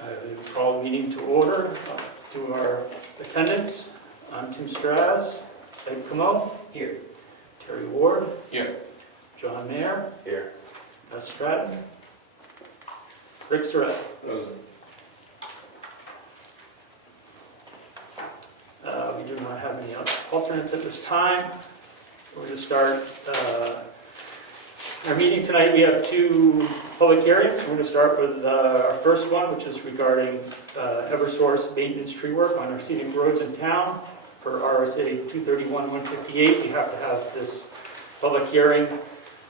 I call the meeting to order. To our attendants, I'm Tim Straz, Ed Comeau. Here. Terry Ward. Here. John Mayer. Here. Beth Stratton. Rick Surratt. We do not have any alternates at this time. We're going to start our meeting tonight. We have two public hearings. We're going to start with our first one, which is regarding Eversource maintenance tree work on our scenic roads in town. For RSA 231-158, we have to have this public hearing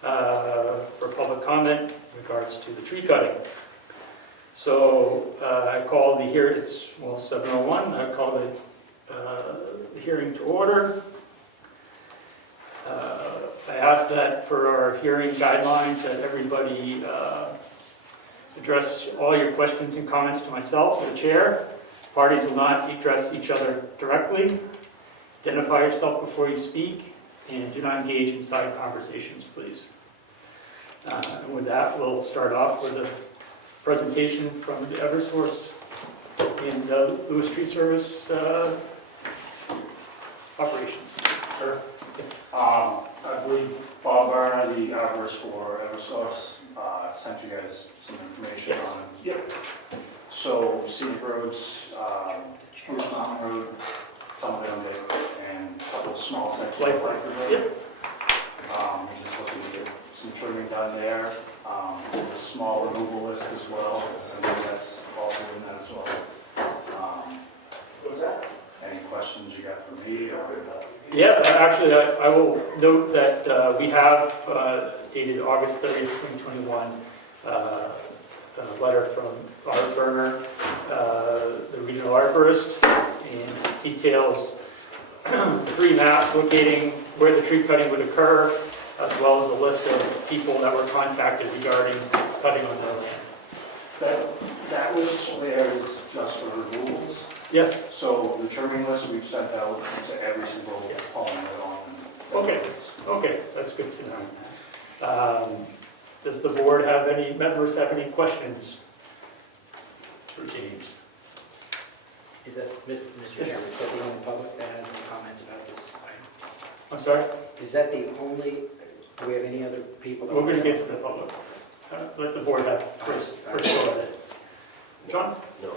for public comment in regards to the tree cutting. So I call the hearing, it's 7:01, I call the hearing to order. I ask that for our hearing guidelines that everybody address all your questions and comments to myself, the chair. Parties will not address each other directly. Identify yourself before you speak, and do not engage in side conversations, please. And with that, we'll start off with a presentation from the Eversource and Lewis Tree Service operations. Sure. I believe Bob Garner, the arborist for Eversource, sent you guys some information Yes. on. Yep. So scenic roads, Spruce Mountain Road, Subdivision, and a couple of small sections of Brookfield Road. Yep. We're just looking to get some trimming done there. There's a small removal list as well, and that's also in that as well. What was that? Any questions you got for me or? Yeah, actually, I will note that we have dated August 30th, 2021, a letter from Art Berner, the regional arborist, and details 3 maps locating where the tree cutting would occur, as well as a list of people that were contacted regarding cutting on their land. That list there is just for removals. Yes? So the trimming list we've sent out to every single Yes. homeowner on. Okay. Okay, that's good to know. Does the board have members have any questions for James? Is that, Mr. Chairman, is that the only public that has any comments about this item? I'm sorry? Is that the only, do we have any other people? We're going to get to the public. Let the board have first go at it. John? No.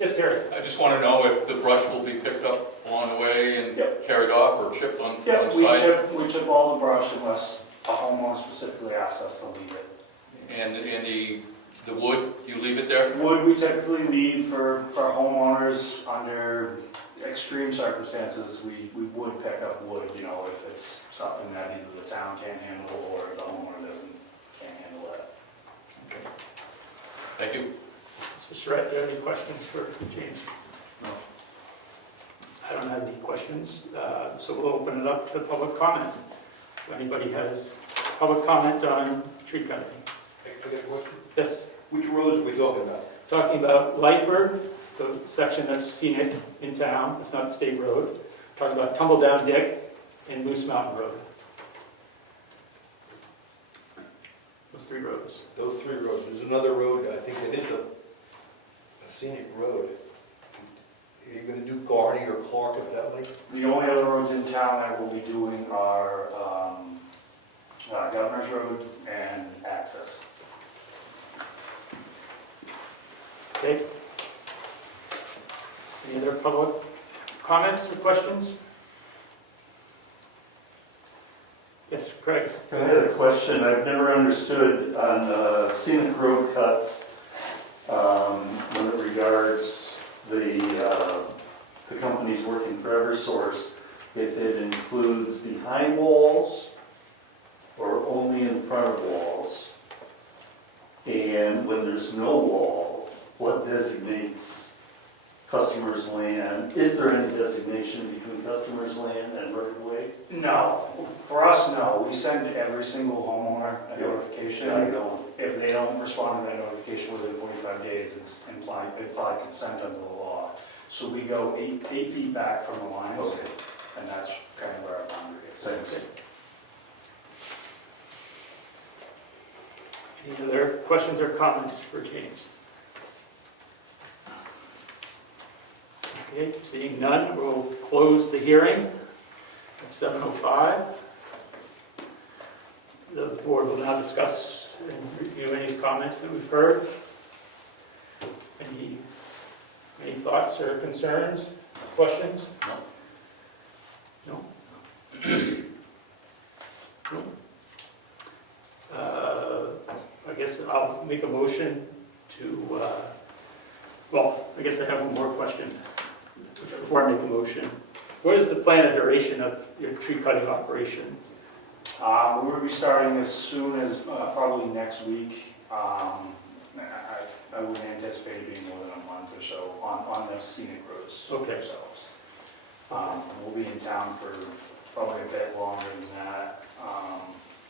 Yes, Terry? I just want to know if the brush will be picked up along the way and Yep. carried off or chipped on Yeah, the we side? chip all the brush unless a homeowner specifically asks us to leave it. And the wood, you leave it there? Wood we typically leave for homeowners under extreme circumstances. We would pick up wood, if it's something that either the town can't handle or the homeowner can't handle it. Okay. Thank you. Mr. Surratt, do you have any questions for James? No. I don't have any questions, so we'll open it up to public comment. If anybody has public comment on tree cutting. I got a question. Yes, Which roads are we talking about? talking about Lyford, the section that's scenic in town, it's not the state road. Talking about Tumbledown Dick and Moose Mountain Road. Those 3 roads. Those 3 roads. There's another road, I think it is a scenic road. Are you going to do Garney or Clark up that way? The only other roads in town that we'll be doing are Governor's Road and Access. Okay. Any other public comments or questions? Yes, Craig. I had a question. I've never understood on scenic road cuts when it regards the companies working for Eversource, if it includes behind walls or only in front of walls. And when there's no wall, what designates customer's land? Is there any designation between customer's land and right of way? No, for us, no. We send every single homeowner a Yeah. notification. I don't. If they don't respond to that notification within 45 days, it's implied consent under the law. So we go 8 feet back from the lines, Okay, and that's kind of where our boundary is. thanks. Any other questions or comments for James? Okay, seeing none, we'll close the hearing at 7:05. The board will now discuss and review any comments that we've heard. Any thoughts or concerns, questions? No? No? I guess I'll make a motion to, well, I guess I have one more question before I make a motion. What is the plan of duration of your tree cutting operation? We will be starting as soon as probably next week. I wouldn't anticipate it being more than a month or so on the scenic roads Okay. themselves. We'll be in town for probably a bit longer than that.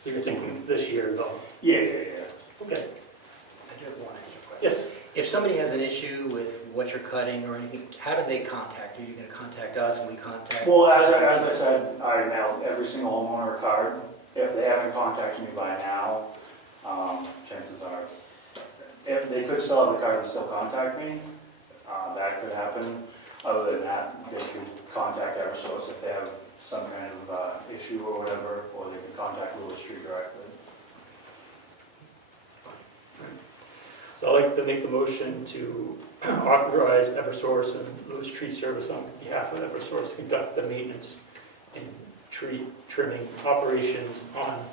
So you're thinking this year though? Yeah. Okay, I do have one extra question. yes. If somebody has an issue with what you're cutting or anything, how do they contact you? Are you going to contact us and we contact? Well, as I said, I mailed every single homeowner a card. If they haven't contacted me by now, chances are, if they could still have the card and still contact me, that could happen. Other than that, they could contact Eversource if they have some kind of issue or whatever, or they could contact Lewis Street directly. So I'd like to make the motion to authorize Eversource and Lewis Tree Service on behalf of Eversource to conduct the maintenance and tree trimming operations on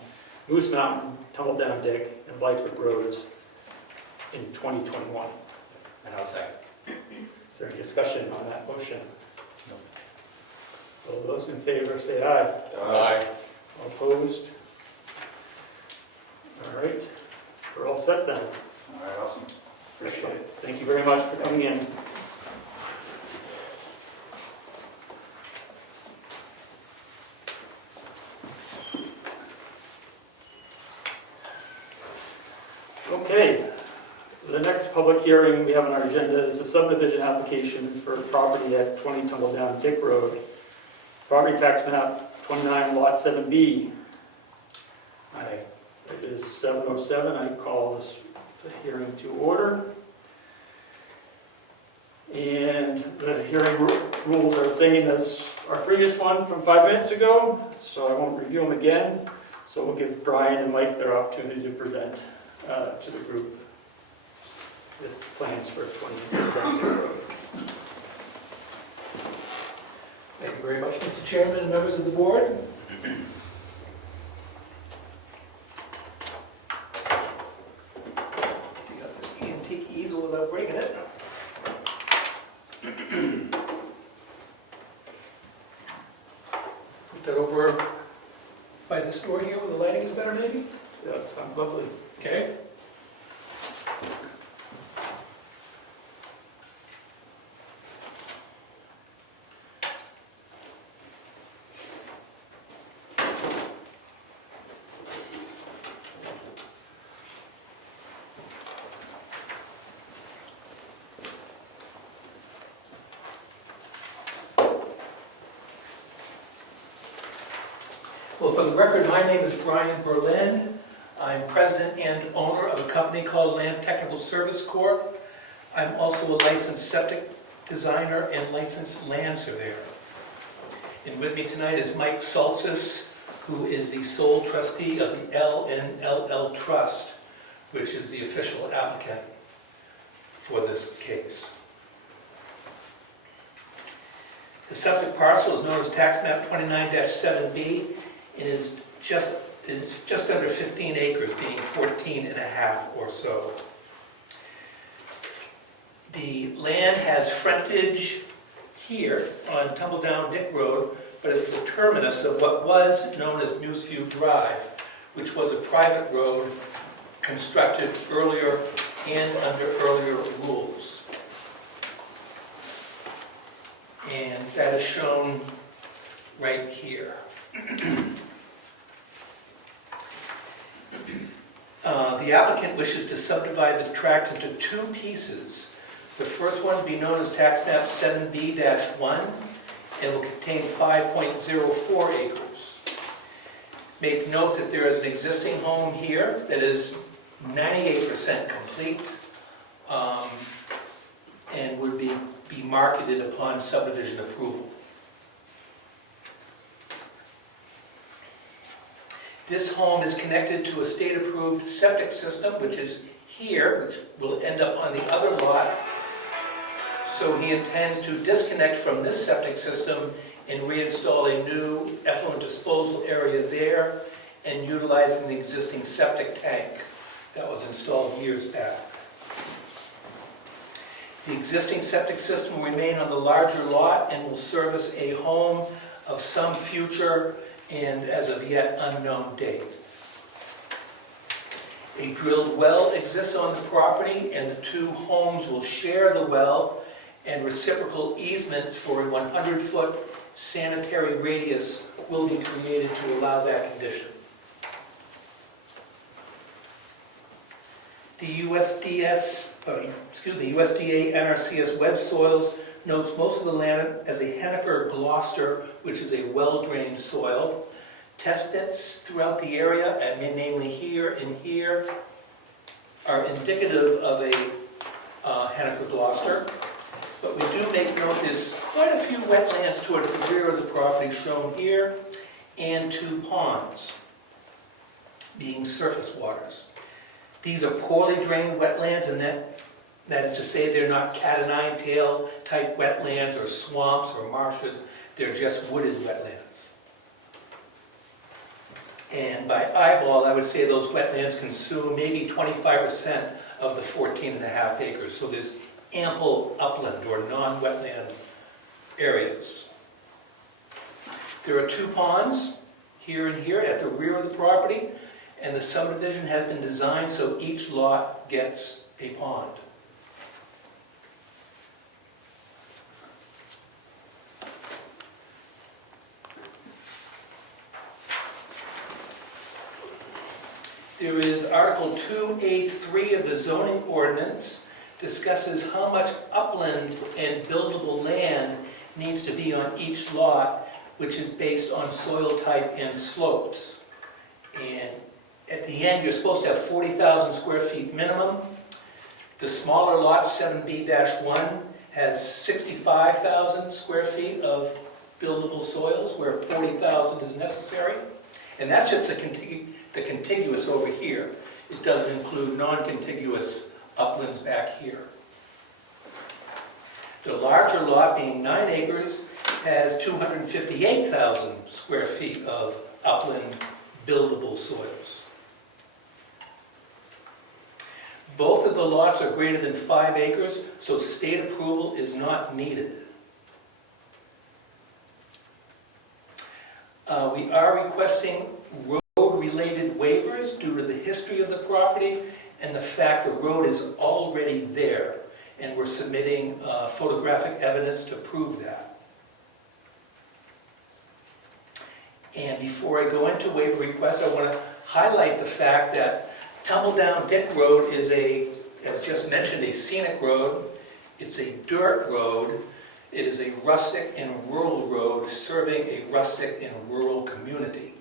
Moose Mountain, Tumble Down Dick, and Lightfoot Roads in 2021. And I'll second. Is there any discussion on that motion? All those in favor say aye. Aye. All opposed? All right, we're all set then. All right, awesome. Appreciate it. Thank you very much for coming in. Okay, the next public hearing we have on our agenda is a subdivision application for property at 20 Tumble Down Dick Road. Property tax map 29 lot 7B. It is 7:07. I call this hearing to order. And the hearing rules are the same as our previous one from 5 minutes ago, so I won't review them again. So we'll give Brian and Mike their opportunity to present to the group the plans for 20 Down Dick Road. Thank you very much, Mr. Chairman and members of the board. Take out this antique easel without breaking it. Put that over by this door here where the lighting is better, maybe? Yeah, that sounds lovely. Okay. Well, for the record, my name is Brian Berlin. I'm president and owner of a company called Land Technical Service Corp. I'm also a licensed septic designer and licensed land surveyor. And with me tonight is Mike Saltzis, who is the sole trustee of the LNLL Trust, which is the official applicant for this case. The subject parcel is known as tax map 29-7B and is just under 15 acres, being 14 and a half or so. The land has frontage here on Tumble Down Dick Road, but it's the terminus of what was known as Museview Drive, which was a private road constructed earlier and under earlier rules. And that is shown right here. The applicant wishes to subdivide the tract into two pieces. The first one be known as tax map 7B-1 and will contain 5.04 acres. Make note that there is an existing home here that is 98% complete and would be marketed upon subdivision approval. This home is connected to a state-approved septic system, which is here, which will end up on the other lot. So he intends to disconnect from this septic system and reinstall a new effluent disposal area there and utilizing the existing septic tank that was installed years back. The existing septic system will remain on the larger lot and will service a home of some future and as of yet unknown date. A drilled well exists on the property, and the two homes will share the well, and reciprocal easements for a 100-foot sanitary radius will be created to allow that condition. The USDA NRCS Web Soils notes most of the land as a Henniker Gloucester, which is a well-drained soil. Test pits throughout the area, and namely here and here, are indicative of a Henniker Gloucester. But we do make note there's quite a few wetlands towards the rear of the property shown here, and 2 ponds, being surface waters. These are poorly drained wetlands, and that is to say they're not cat o' nine tail type wetlands or swamps or marshes, they're just wooded wetlands. And by eyeball, I would say those wetlands consume maybe 25% of the 14.5 acres. So there's ample upland or non-wetland areas. There are 2 ponds, here and here, at the rear of the property, and the subdivision has been designed so each lot gets a pond. There is Article 2A3 of the zoning ordinance, discusses how much upland and buildable land needs to be on each lot, which is based on soil type and slopes. And at the end, you're supposed to have 40,000 square feet minimum. The smaller lot, 7B-1, has 65,000 square feet of buildable soils, where 40,000 is necessary. And that's just the contiguous over here. It doesn't include non-contiguous uplands back here. The larger lot, being 9 acres, has 258,000 square feet of upland buildable soils. Both of the lots are greater than 5 acres, so state approval is not needed. We are requesting road-related waivers due to the history of the property and the fact the road is already there, and we're submitting photographic evidence to prove that. And before I go into waiver requests, I want to highlight the fact that Tumbledown Dick Road is as just mentioned, a scenic road. It's a dirt road. It is a rustic and rural road serving a rustic and rural community.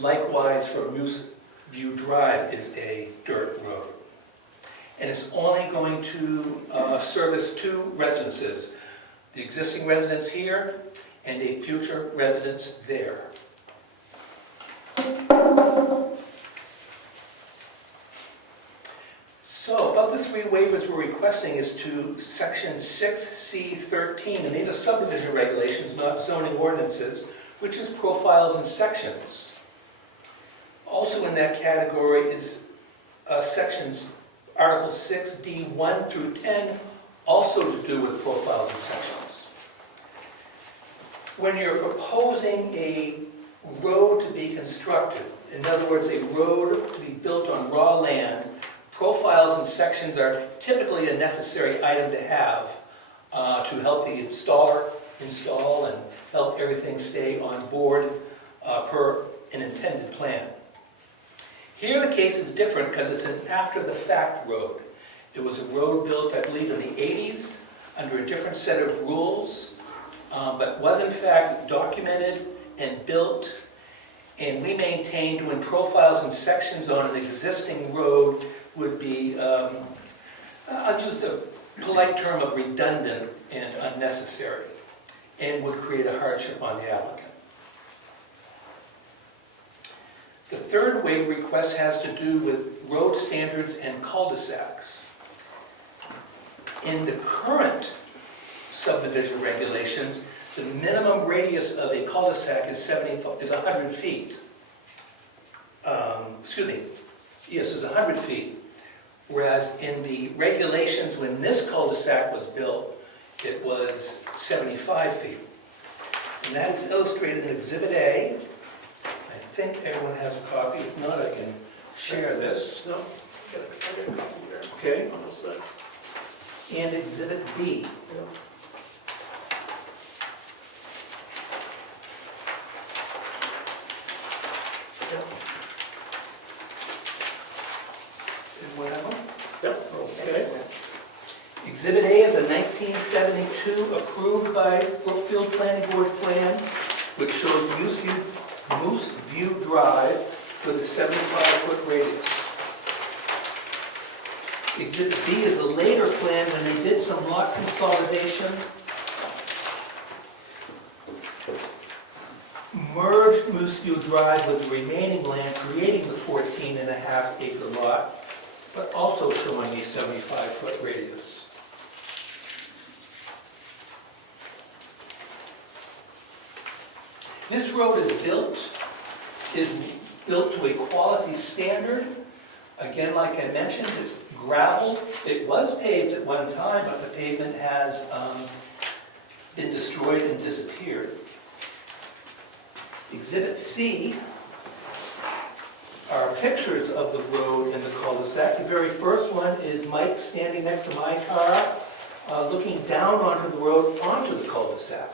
Likewise, for Moose View Drive is a dirt road. And it's only going to service 2 residences, the existing residence here and a future residence there. So, of the 3 waivers we're requesting is to Section 6C13, and these are subdivision regulations, not zoning ordinances, which is profiles and sections. Also in that category is sections, Article 6D 1 through 10, also to do with profiles and sections. When you're proposing a road to be constructed, in other words, a road to be built on raw land, profiles and sections are typically a necessary item to have to help the installer install and help everything stay on board per an intended plan. Here the case is different because it's an after-the-fact road. It was a road built, I believe, in the 80s under a different set of rules, but was in fact documented and built, and we maintain doing profiles and sections on an existing road would be, I'll use the polite term of redundant and unnecessary, and would create a hardship on the applicant. The third waiver request has to do with road standards and cul-de-sacs. In the current subdivision regulations, the minimum radius of a cul-de-sac is 100 feet. Is 100 feet. Whereas in the regulations when this cul-de-sac was built, it was 75 feet. And that is illustrated in Exhibit A. I think everyone has a copy. If not, I can share this. No, I got a couple here. Okay. On this side. And Exhibit B. Yeah. Whatever. Yep, Okay. Exhibit A is a 1972 approved by Brookfield Planning Board plan, which shows Moose View Drive with a 75-foot radius. Exhibit B is a later plan when they did some lot consolidation, merged Moose View Drive with the remaining land, creating the 14.5-acre lot, but also showing a 75-foot radius. This road is built to a quality standard. Again, like I mentioned, it's gravel. It was paved at one time, but the pavement has been destroyed and disappeared. Exhibit C are pictures of the road and the cul-de-sac. The very first one is Mike standing next to my car, looking down onto the road, onto the cul-de-sac.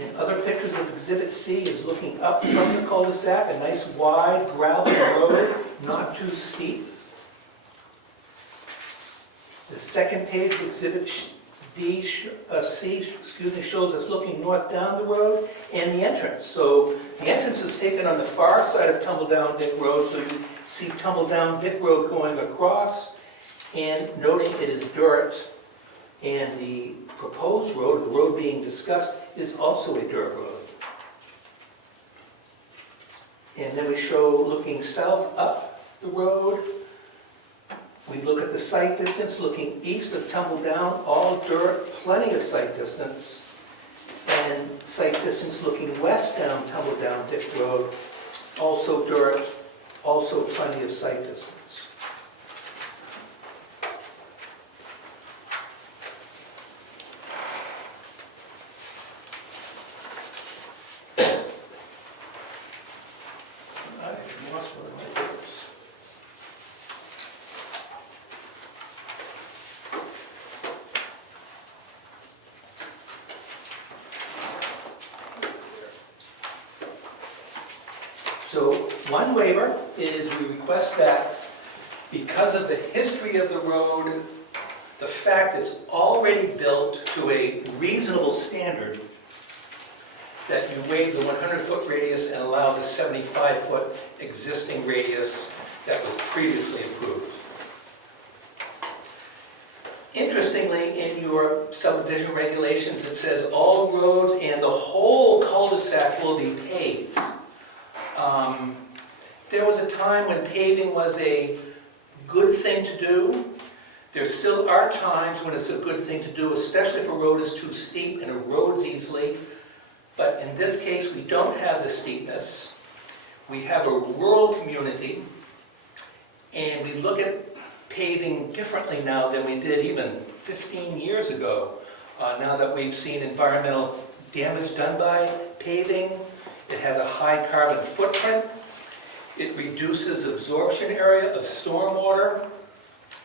And other pictures of Exhibit C is looking up from the cul-de-sac, a nice wide gravel road, not too steep. The second page of Exhibit C shows us looking north down the road and the entrance. So the entrance is taken on the far side of Tumble Down Dick Road, so you see Tumble Down Dick Road going across, and noting it is dirt, and the proposed road, the road being discussed, is also a dirt road. And then we show looking south up the road. We look at the sight distance, looking east of Tumble Down, all dirt, plenty of sight distance. And sight distance looking west down Tumble Down Dick Road, also dirt, also plenty of sight distance. I lost one of my papers. So one waiver is we request that because of the history of the road, the fact that it's already built to a reasonable standard, that you waive the 100-foot radius and allow the 75-foot existing radius that was previously approved. Interestingly, in your subdivision regulations, it says all roads and the whole cul-de-sac will be paved. There was a time when paving was a good thing to do. There still are times when it's a good thing to do, especially if a road is too steep and erodes easily. But in this case, we don't have the steepness. We have a rural community, and we look at paving differently now than we did even 15 years ago. Now that we've seen environmental damage done by paving, it has a high carbon footprint. It reduces absorption area of stormwater.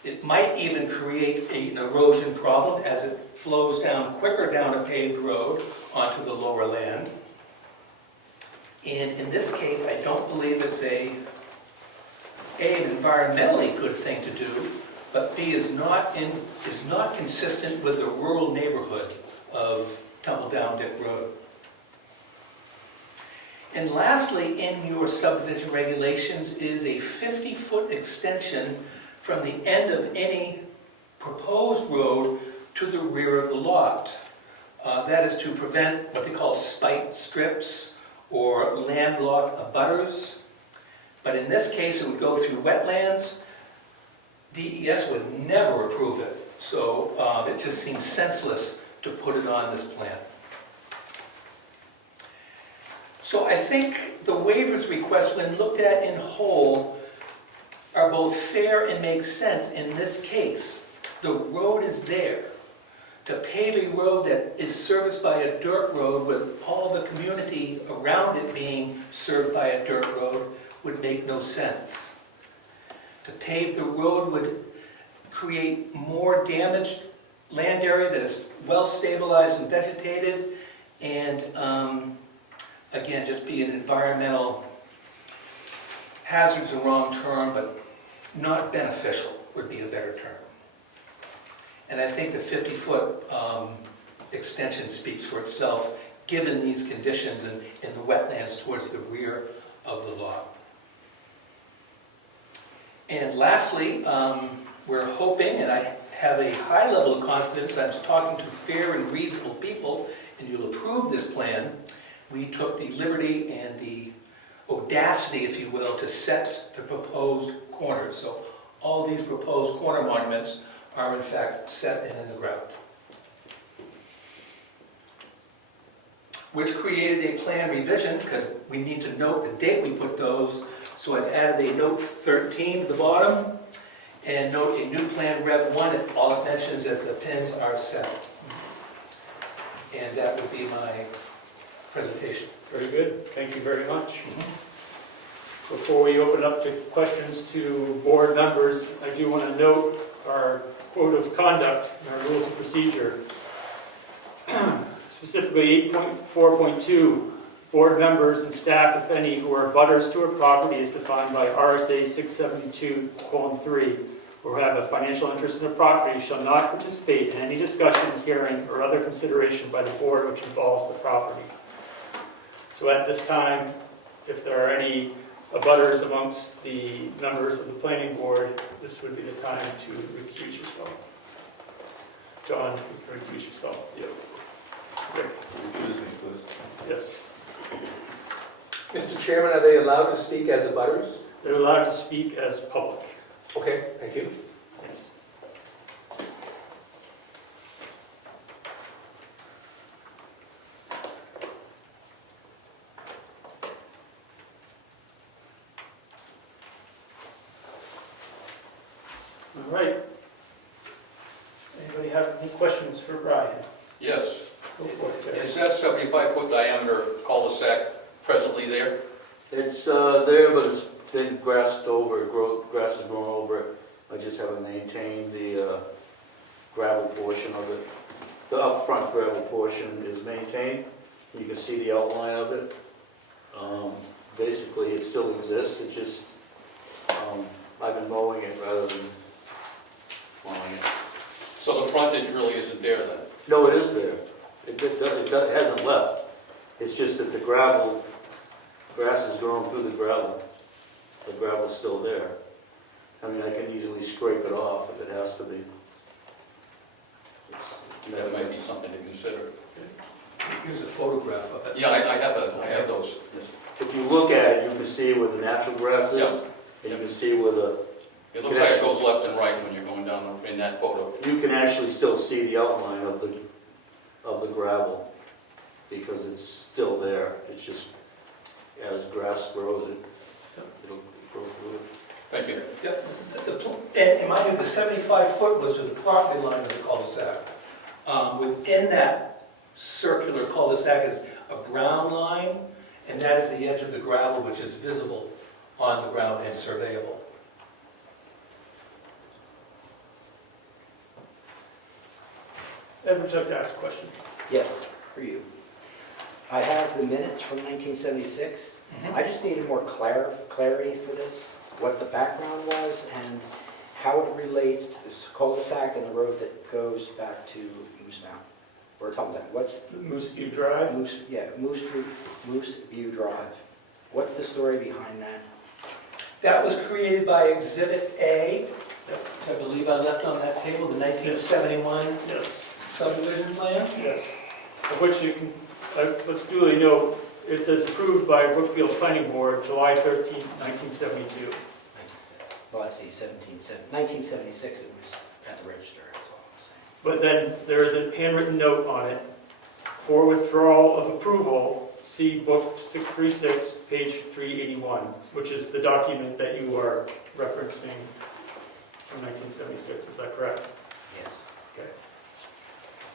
It might even create an erosion problem as it flows down quicker down a paved road onto the lower land. And in this case, I don't believe it's an environmentally good thing to do, but B, is not consistent with the rural neighborhood of Tumble Down Dick Road. And lastly, in your subdivision regulations is a 50-foot extension from the end of any proposed road to the rear of the lot. That is to prevent what they call spite strips or landlocked abutters. But in this case, it would go through wetlands. DES would never approve it, so it just seems senseless to put it on this plan. So I think the waivers request, when looked at in whole, are both fair and make sense in this case. The road is there. To pave a road that is serviced by a dirt road with all the community around it being served by a dirt road would make no sense. To pave the road would create more damaged land area that is well stabilized and vegetated, and again, just be an environmental hazard's the wrong term, but not beneficial would be a better term. And I think the 50-foot extension speaks for itself, given these conditions in the wetlands towards the rear of the lot. And lastly, we're hoping, and I have a high level of confidence, I'm talking to fair and reasonable people, and you'll approve this plan. We took the liberty and the audacity, if you will, to set the proposed corners. So all these proposed corner monuments are in fact set and in the ground. Which created a plan revision, because we need to note the date we put those. So I've added a note 13 at the bottom, and note a new plan Rev 1, and all it mentions is the pins are set. And that would be my presentation. Very good, thank you very much. Before we open up to questions to board members, I do want to note our code of conduct and our rules of procedure. Specifically 8.4.2, board members and staff, if any, who are butters to a property as defined by RSA 672:3, or have a financial interest in a property shall not participate in any discussion, hearing, or other consideration by the board which involves the property. So at this time, if there are any abutters amongst the members of the planning board, this would be the time to recuse yourself. John, recuse yourself. Yeah. Rick? Excuse me, please. Yes. Mr. Chairman, are they allowed to speak as abutters? They're allowed to speak as public. Okay, thank you. Yes. All right. Anybody have any questions for Brian? Yes. Go for it, Terry. Is that 75-foot diameter cul-de-sac presently there? It's there, but it's been grassed over, grass has grown over it. I just haven't maintained the gravel portion of it. The upfront gravel portion is maintained. You can see the outline of it. Basically, it still exists, it just, I've been mowing it rather than plowing it. So the frontage really isn't there then? No, it is there. It hasn't left. It's just that the grass has grown through the gravel. The gravel's still there. I mean, I can easily scrape it off if it has to be. That might be something to consider. Here's a photograph of it. Yeah, I have those. If you look at it, you can see where the natural grass is, Yep. and you can see where the, It looks like it goes left and right when you're going down in that photo. you can actually still see the outline of the gravel, because it's still there. It's just, as grass grows, it'll grow through it. Thank you. And mind you, the 75-foot was to the property line of the cul-de-sac. Within that circular cul-de-sac is a brown line, and that is the edge of the gravel, which is visible on the ground and surveyable. Ed, would you like to ask a question? Yes, for you. I have the minutes from 1976. I just needed more clarity for this, what the background was and how it relates to this cul-de-sac and the road that goes back to Moose Mountain. or Tumble Down, what's Moose View Drive. Moose View Drive? What's the story behind that? That was created by Exhibit A, which I believe I left on that table, the 1971 Yes, subdivision plan. yes. Of which you can, let's duly note, it says approved by Brookfield Planning Board, July 13, 1972. Well, I see, 1976 it was at the register, that's all I'm saying. But then there is a handwritten note on it. For withdrawal of approval, see Book 636, page 381, which is the document that you are referencing from 1976. Is that correct? Yes. Okay.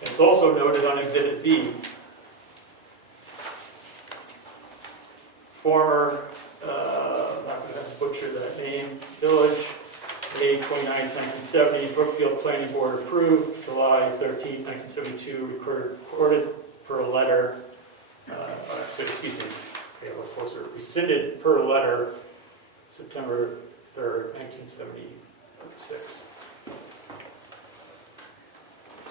It's also noted on Exhibit B. Former, I'm not going to butcher that name, Village, May 29, 1970, Brookfield Planning Board approved, July 13, 1972, recorded per letter, excuse me, okay, a little closer, rescinded per letter, September 3rd, 1976.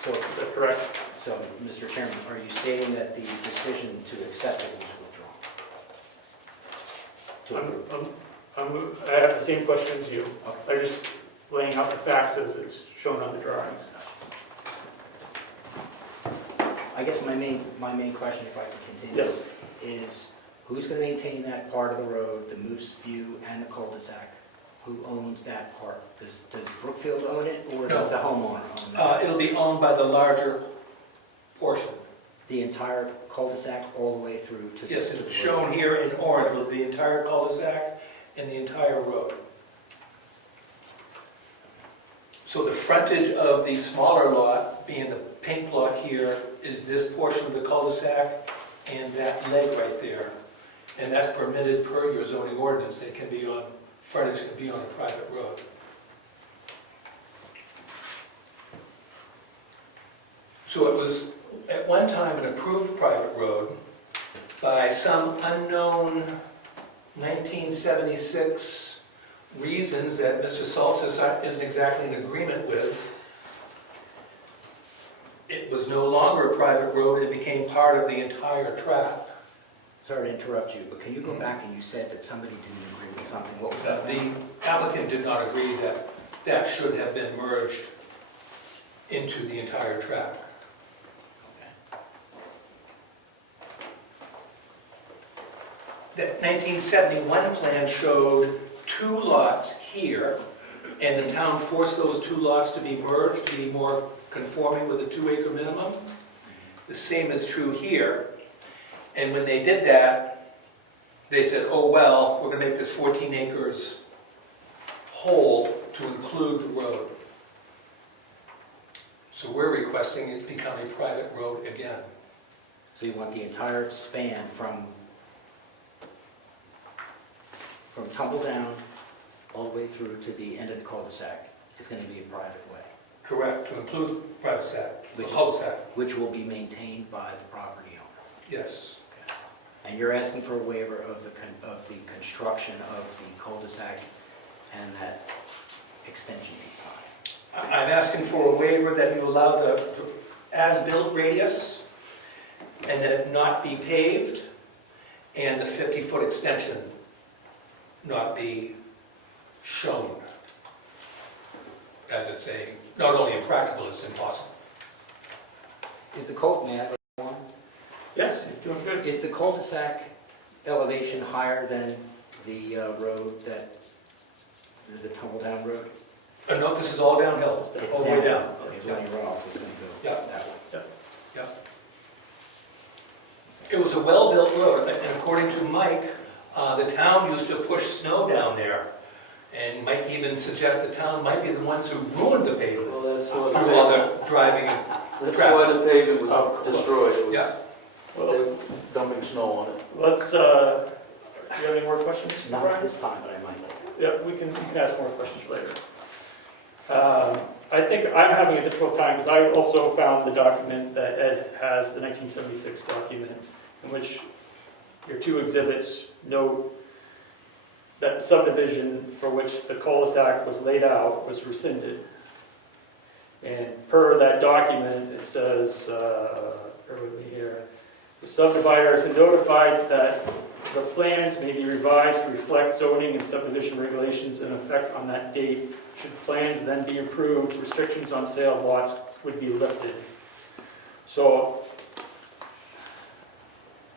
So, Is that correct? so, Mr. Chairman, are you stating that the decision to accept it was withdrawn? I have the same question as you. Okay. I'm just laying out the facts as it's shown on the drawings. I guess my main question, if I can continue, Yes. is who's going to maintain that part of the road, the Moose View and the cul-de-sac? Who owns that part? Does Brookfield own it, or does the homeowner own it? It'll be owned by the larger portion. The entire cul-de-sac all the way through to the... Yes, to the it's road? shown here in orange with the entire cul-de-sac and the entire road. So the frontage of the smaller lot, being the pink lot here, is this portion of the cul-de-sac and that leg right there. And that's permitted per your zoning ordinance. It can be on, frontage can be on a private road. So it was at one time an approved private road by some unknown 1976 reasons that Mr. Saltz isn't exactly in agreement with. It was no longer a private road, it became part of the entire tract. Sorry to interrupt you, but can you go back and you said that somebody didn't agree with something? What was that? The applicant did not agree that that should have been merged into the entire tract. That 1971 plan showed 2 lots here, and the town forced those 2 lots to be merged to be more conforming with the 2-acre minimum. The same is true here. And when they did that, they said, oh well, we're going to make this 14 acres whole to include the road. So we're requesting it become a private road again. So you want the entire span from Tumble Down all the way through to the end of the cul-de-sac is going to be a private way, Correct, to include private sac, Which- cul-de-sac, which will be maintained by the property owner. yes. And you're asking for a waiver of the construction of the cul-de-sac and that extension design. I'm asking for a waiver that you allow the as-built radius and that it not be paved and the 50-foot extension not be shown, as it's not only impractical, it's impossible. Is the cul, may I go on? Yes, you're doing good. Is the cul-de-sac elevation higher than the road that, the Tumble Down Road? No, this is all downhill, It's all the way down. Okay, so when you're off, it's going to go Yeah. that way. Yeah. It was a well-built road, and according to Mike, the town used to push snow down there. And Mike even suggests the town might be the ones who ruined the pavement Well, that's through why, all the driving. that's why the pavement was destroyed. It was- Yeah. They Well, were dumping snow on it. let's, do you have any more questions? Not Brian? this time, but I might later. Yeah, we can ask more questions later. I think I'm having a difficult time because I also found the document that Ed has, the 1976 document, in which your 2 exhibits note that the subdivision for which the cul-de-sac was laid out was rescinded. And per that document, it says, bear with me here, the subdivider has been notified that the plans may be revised to reflect zoning and subdivision regulations in effect on that date. Should plans then be approved, restrictions on sale of lots would be lifted. So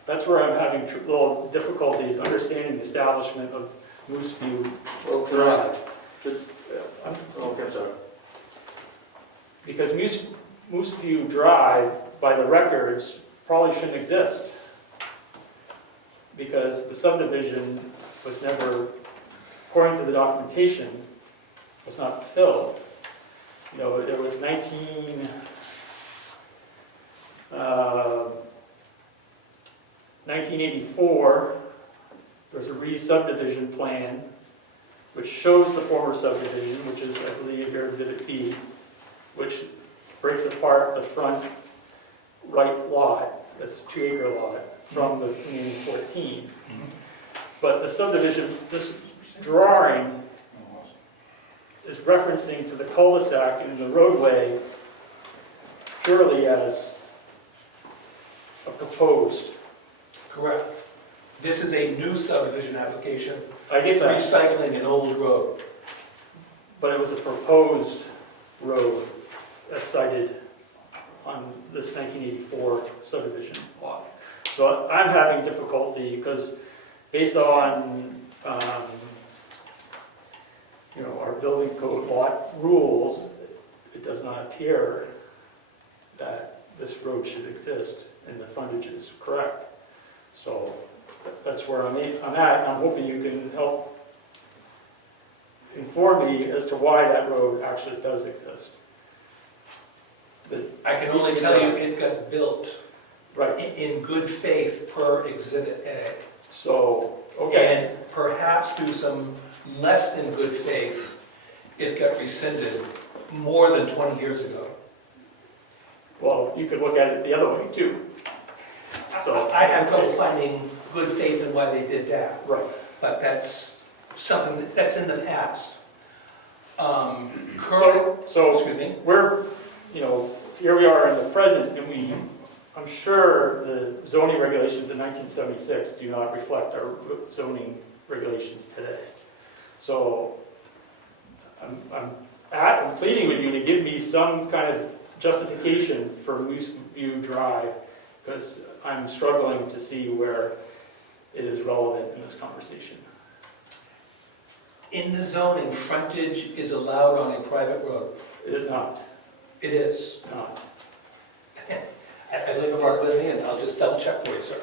that's where I'm having little difficulties understanding the establishment of Moose View Well, can I, Drive. okay, sorry. Because Moose View Drive, by the records, probably shouldn't exist. Because the subdivision was never, according to the documentation, was not fulfilled. You know, it was 1984, there was a re-subdivision plan which shows the former subdivision, which is, I believe, here Exhibit B, which breaks apart the front right lot, that's a 2-acre lot, from the remaining 14. But the subdivision, this drawing is referencing to the cul-de-sac and the roadway purely as a proposed. Correct. This is a new subdivision application, I get that, recycling an old road. but it was a proposed road as cited on this 1984 subdivision lot. So I'm having difficulty because based on, our building code lot rules, it does not appear that this road should exist and the frontage is correct. So that's where I'm at, and I'm hoping you can help inform me as to why that road actually does exist. I can only tell you it got built Right, in good faith per Exhibit A. so, okay, And perhaps through some less than good faith, it got rescinded more than 20 years ago. well, you could look at it the other way too. So I have trouble finding good faith in why they did that, Right, but that's something that's in the past. Current, so excuse me. we're, here we are in the present, and I'm sure the zoning regulations in 1976 do not reflect our zoning regulations today. So I'm pleading with you to give me some kind of justification for Moose View Drive, because I'm struggling to see where it is relevant in this conversation. In the zoning, frontage is allowed on a private road. It is not, It is. not. I believe I've already been in. I'll just double check for you, sir.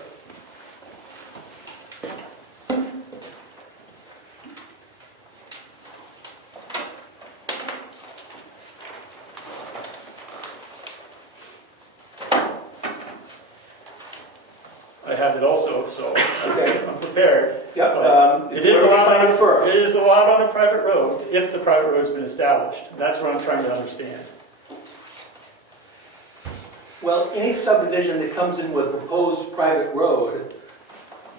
I have it also, so Okay. I'm prepared. Yep. It is allowed on first. It is allowed on a private road if the private road's been established. That's what I'm trying to understand. Well, any subdivision that comes in with a proposed private road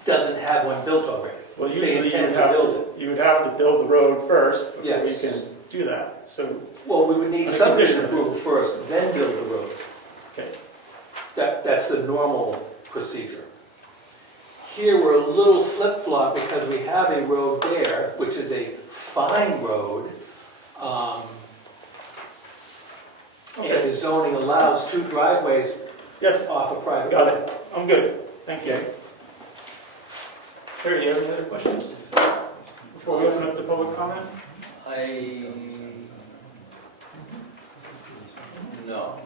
doesn't have one built already. Well, They usually intend to build it. you would have to build the road first before you Yes. can do that. So, Well, we would need On a subdivision condition. approval first, then build the road. okay. That's the normal procedure. Here, we're a little flip-flop because we have a road there, which is a fine road. And Okay. the zoning allows 2 driveways Yes, off a private got road. it. I'm good. Thank you. Terry, do you have any other questions? Before we open up the public comment? No.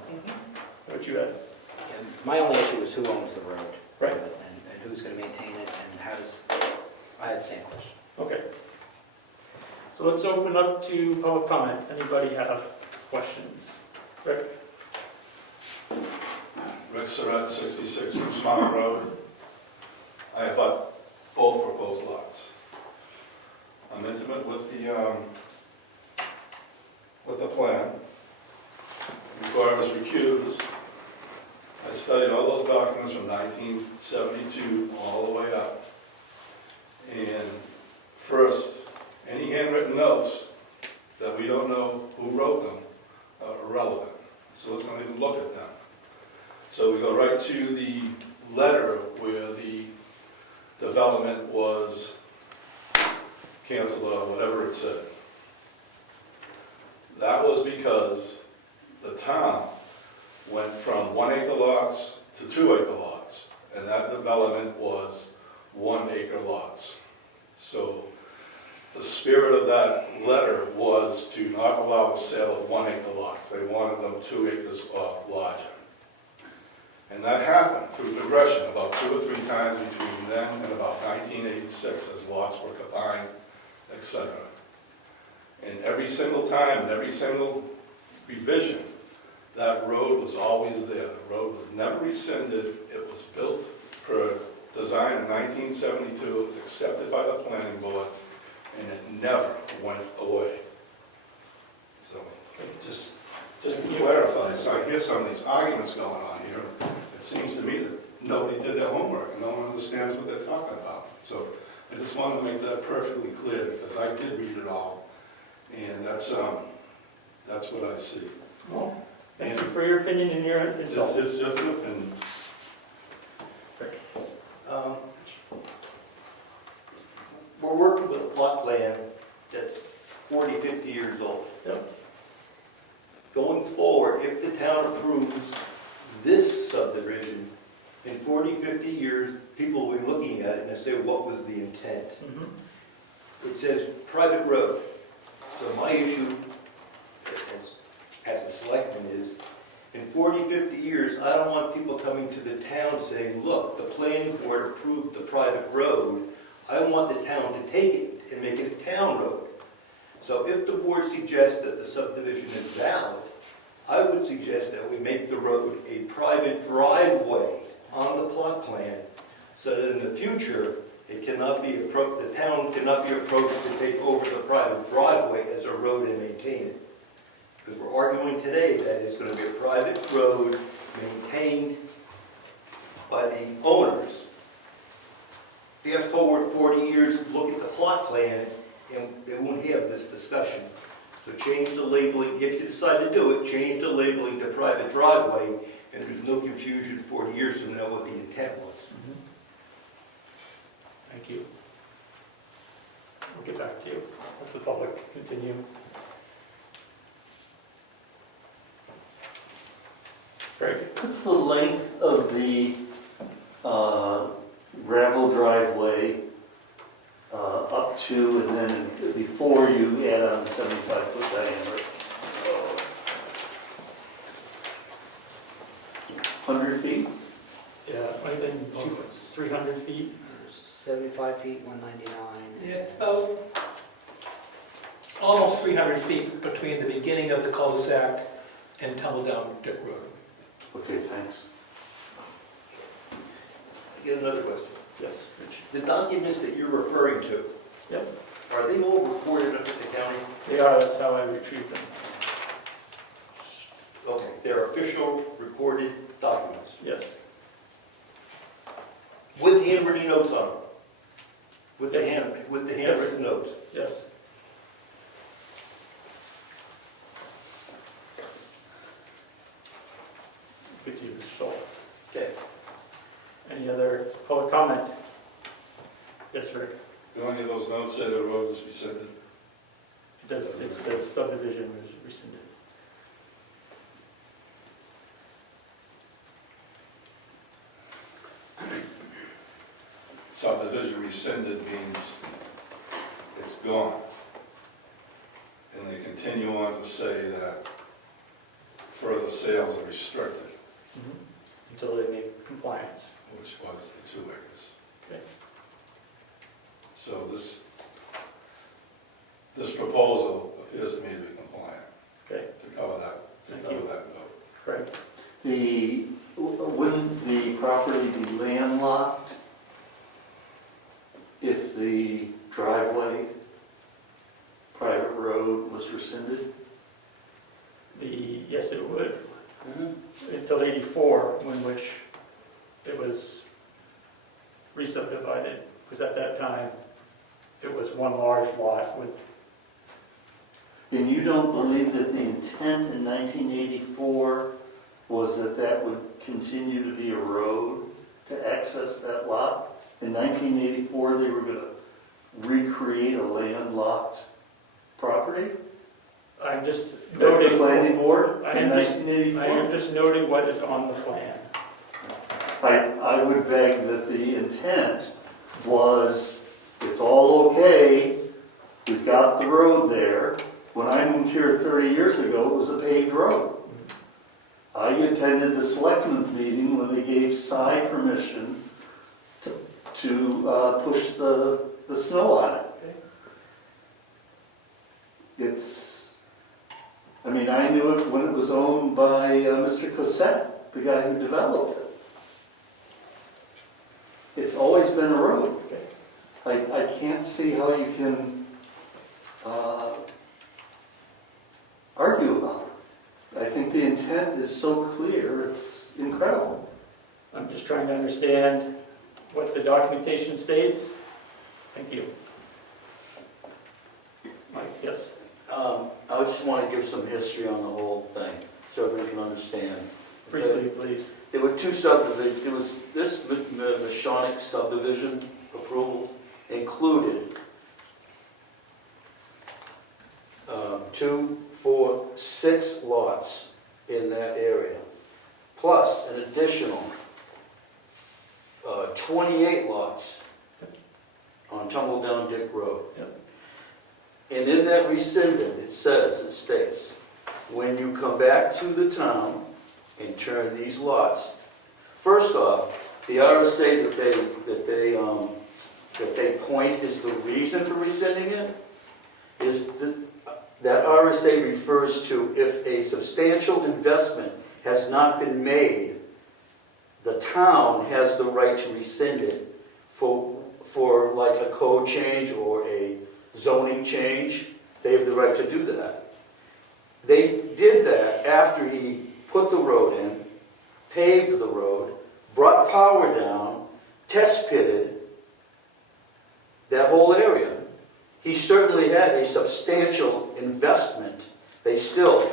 What you had? And my only issue is who owns the road. Right. And who's going to maintain it, and how does, I had the same question. Okay. So let's open up to public comment. Anybody have questions? Rick? Rick Surratt, 66 Rosemont Road. I abut both proposed lots. I'm intimate with the plan. Before I was recused, I studied all those documents from 1972 all the way up. And first, any handwritten notes that we don't know who wrote them irrelevant. So let's not even look at them. So we go right to the letter where the development was canceled or whatever it said. That was because the town went from 1 acre lots to 2 acre lots, and that development was 1 acre lots. So the spirit of that letter was to not allow the sale of 1 acre lots. They wanted them 2 acres or larger. And that happened through progression about 2 or 3 times between then and about 1986 as lots were combined, etc. And every single time, and every single revision, that road was always there. The road was never rescinded. It was built per design in 1972. It was accepted by the planning board, and it never went away. So, just to clarify, so I hear some of these arguments going on here. It seems to me that nobody did their homework, and no one understands what they're talking about. So I just wanted to make that perfectly clear, because I did read it all, and that's what I see. Well, thank you for your opinion and your insult. It's just an opinion. We're working with a plot plan that's 40, 50 years old. Yep. Going forward, if the town approves this subdivision, in 40, 50 years, people will be looking at it and say, what was the intent? It says private road. So my issue as a selectman is, in 40, 50 years, I don't want people coming to the town saying, look, the planning board approved the private road. I want the town to take it and make it a town road. So if the board suggests that the subdivision is valid, I would suggest that we make the road a private driveway on the plot plan, so that in the future, it cannot be the town cannot be approached to take over the private driveway as a road and maintain it. Because we're arguing today that it's going to be a private road maintained by the owners. Fast forward 40 years, look at the plot plan, and they won't have this discussion. So change the labeling, if you decide to do it, change the labeling to private driveway, and there's no confusion 40 years from now what the intent was. Thank you. We'll get back to you. Let the public continue. Greg? What's the length of the gravel driveway up to and then before you add on the 75-foot diameter? 100 feet? Yeah, it might have been 300 feet. 75 feet, 199. Yeah, it's about almost 300 feet between the beginning of the cul-de-sac and tumble down Dick Road. Okay, thanks. I get another question. Yes, Rich. The documents that you're referring to, Yep, are they all recorded up at the county? they are. That's how I retrieved them. Okay, they're official recorded documents Yes. with handwritten notes on them. With the Yes. handwritten notes. Yes. Good to use Schultz. Okay. Any other public comment? Yes, Rick. Do any of those notes say the road was rescinded? It does, it says subdivision was rescinded. Subdivision rescinded means it's gone. And they continue on to say that further sales are restricted, Until they make compliance. which was the 2 acres. Okay. So this proposal appears to me to be compliant Okay, to cover that, Thank to cover you. that vote. correct. Wouldn't the property be landlocked if the driveway, private road was rescinded? Yes, it would. Until 84, when which it was re-subdivided, because at that time, it was one large lot with And you don't believe that the intent in 1984 was that that would continue to be a road to access that lot? In 1984, they were going to recreate a landlocked property? I'm just That's the noting, planning board I in am just- 1984? I am just noting what is on the plan. I would beg that the intent was, it's all okay, we've got the road there. When I moved here 30 years ago, it was a paved road. I attended the selectmen's meeting when they gave side permission to push the snow on it. I mean, I knew it when it was owned by Mr. Cossette, the guy who developed it. It's always been a road. I can't see how you can argue about it. I think the intent is so clear, it's incredible. I'm just trying to understand what the documentation states. Thank you. Mike, yes? I just want to give some history on the whole thing, so everyone can understand. Briefly, please. There were two subdivisions. It was this Mashonic subdivision approval included 2, 4, 6 lots in that area, plus an additional 28 lots on Tumble Down Dick Road. Yep. And in that rescinded, it states, when you come back to the town and turn these lots, first off, the RSA that they point is the reason for rescinding it, is that RSA refers to if a substantial investment has not been made, the town has the right to rescind it for like a code change or a zoning change. They have the right to do that. They did that after he put the road in, paved the road, brought power down, test pitted that whole area. He certainly had a substantial investment. They still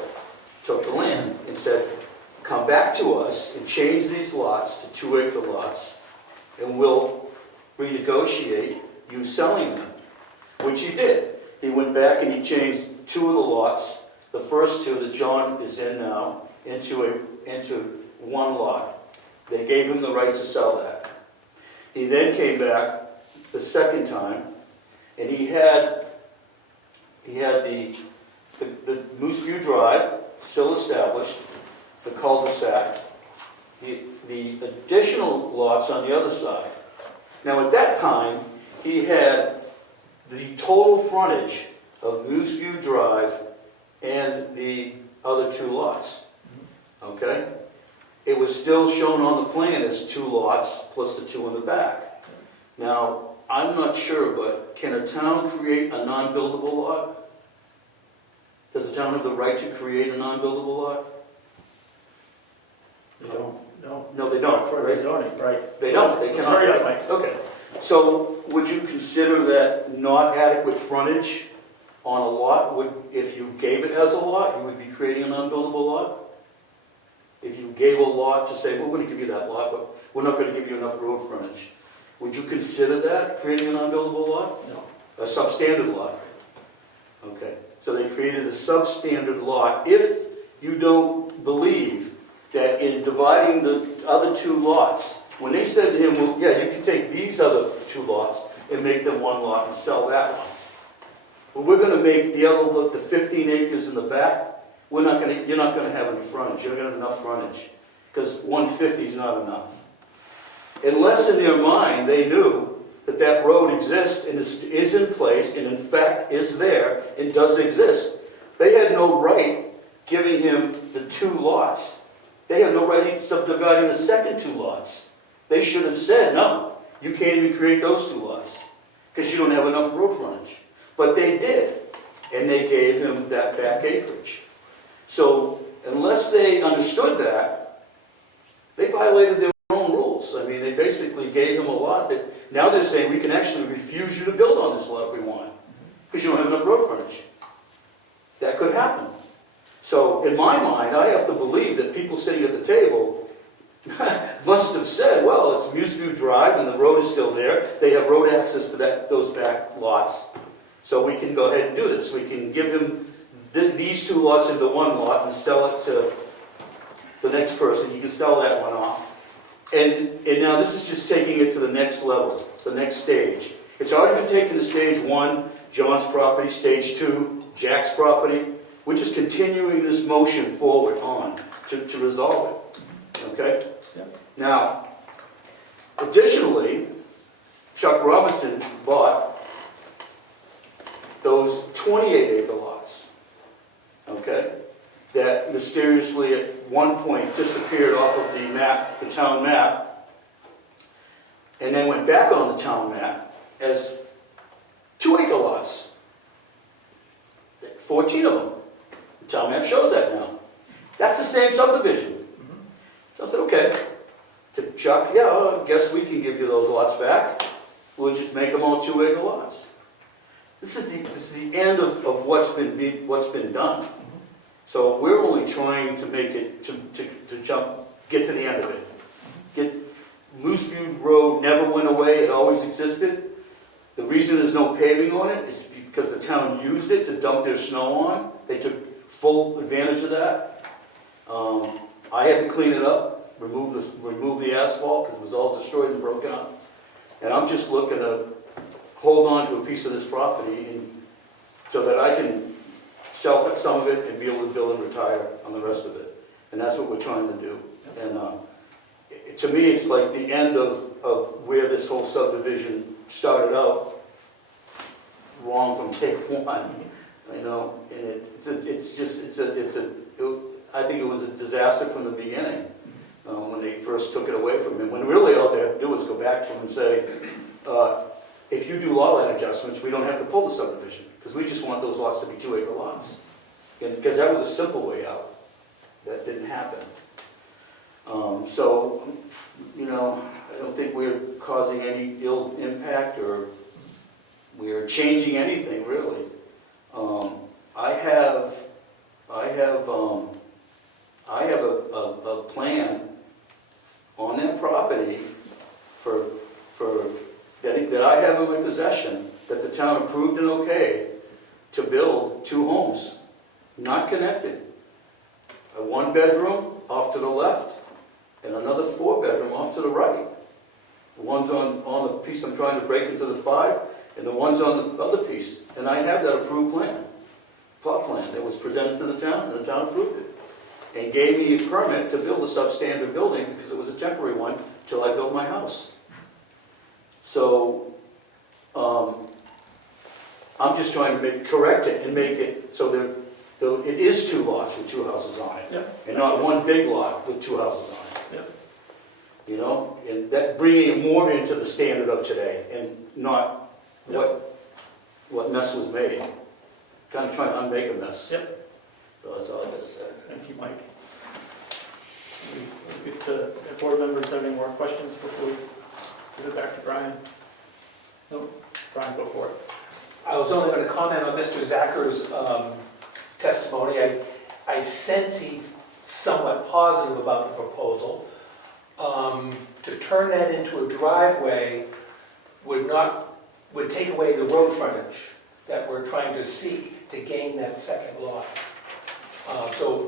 took the land and said, come back to us and change these lots to 2-acre lots, and we'll renegotiate you selling them, which he did. He went back and he changed 2 of the lots, the first 2 that John is in now, into 1 lot. They gave him the right to sell that. He then came back the second time, and he had the Moose View Drive still established, the cul-de-sac, the additional lots on the other side. Now at that time, he had the total frontage of Moose View Drive and the other 2 lots, okay? It was still shown on the plan as 2 lots plus the 2 in the back. Now, I'm not sure, but can a town create a non-buildable lot? Does the town have the right to create a non-buildable lot? They don't, no. No, they don't. For Right? rezoning, right? They don't. They cannot. Sorry, Mike. Okay. So would you consider that not adequate frontage on a lot? If you gave it as a lot, you would be creating a non-buildable lot? If you gave a lot to say, well, we're going to give you that lot, but we're not going to give you enough road frontage. Would you consider that creating a non-buildable lot? No. A substandard lot? Okay. So they created a substandard lot. If you don't believe that in dividing the other 2 lots, when they said to him, well, yeah, you can take these other 2 lots and make them 1 lot and sell that one. But we're going to make the other, the 15 acres in the back, you're not going to have any frontage. You're not going to have enough frontage because 150 is not enough. Unless in their mind they knew that that road exists and is in place and in fact is there and does exist. They had no right giving him the 2 lots. They have no right subdividing the second 2 lots. They should have said, no, you can't even create those 2 lots because you don't have enough road frontage. But they did, and they gave him that back acreage. So unless they understood that, they violated their own rules. I mean, they basically gave him a lot that now they're saying we can actually refuse you to build on this lot if we want because you don't have enough road frontage. So in my mind, I have to believe that people sitting at the table must have said, well, it's Museview Drive and the road is still there. They have road access to those back lots. So we can go ahead and do this. We can give them these two lots into one lot and sell it to the next person. You can sell that one off. And now this is just taking it to the next level, the next stage. It's already been taken to stage 1, John's property, stage 2, Jack's property. We're just continuing this motion forward on to resolve it, okay? Yep. Now, additionally, Chuck Robinson bought those 28-acre lots, okay? That mysteriously at one point disappeared off of the map, the town map, and then went back on the town map as 2-acre lots. 14 of them. The town map shows that now. That's the same subdivision. So I said, okay. To Chuck, yeah, I guess we can give you those lots back. We'll just make them all 2-acre lots. This is the end of what's been done. So we're only trying to make it, get to the end of it. Mooseview Road never went away, it always existed. The reason there's no paving on it is because the town used it to dump their snow on. They took full advantage of that. I had to clean it up, remove the asphalt because it was all destroyed and broken up. And I'm just looking to hold on to a piece of this property so that I can sell some of it and be able to build and retire on the rest of it. And that's what we're trying to do. And to me, it's like the end of where this whole subdivision started out wrong from day one. You know, and I think it was a disaster from the beginning when they first took it away from him. When really all they had to do was go back to him and say, if you do lot line adjustments, we don't have to pull the subdivision because we just want those lots to be 2-acre lots. Because that was a simple way out. That didn't happen. So, you know, I don't think we're causing any ill impact or we're changing anything really. I have a plan on that property that I have in my possession that the town approved and okayed to build 2 homes, not connected. A 1-bedroom off to the left and another 4-bedroom off to the right. The one's on the piece I'm trying to break into the 5 and the one's on the other piece. And I have that approved plot plan that was presented to the town and the town approved it. And gave me a permit to build a substandard building because it was a temporary one till I built my house. So I'm just trying to correct it and make it so that it is 2 lots with 2 houses on it. Yep. And not one big lot with 2 houses on it. Yep. You know, and that bringing it more into the standard of today and not what mess was made. Kind of trying to unmake a mess. Yep. So that's all I gotta say. Thank you, Mike. We get to, if board members have any more questions before we give it back to Brian? No? Brian, go for it. I was only going to comment on Mr. Zacker's testimony. I sense he's somewhat positive about the proposal. To turn that into a driveway would take away the road frontage that we're trying to seek to gain that second lot. So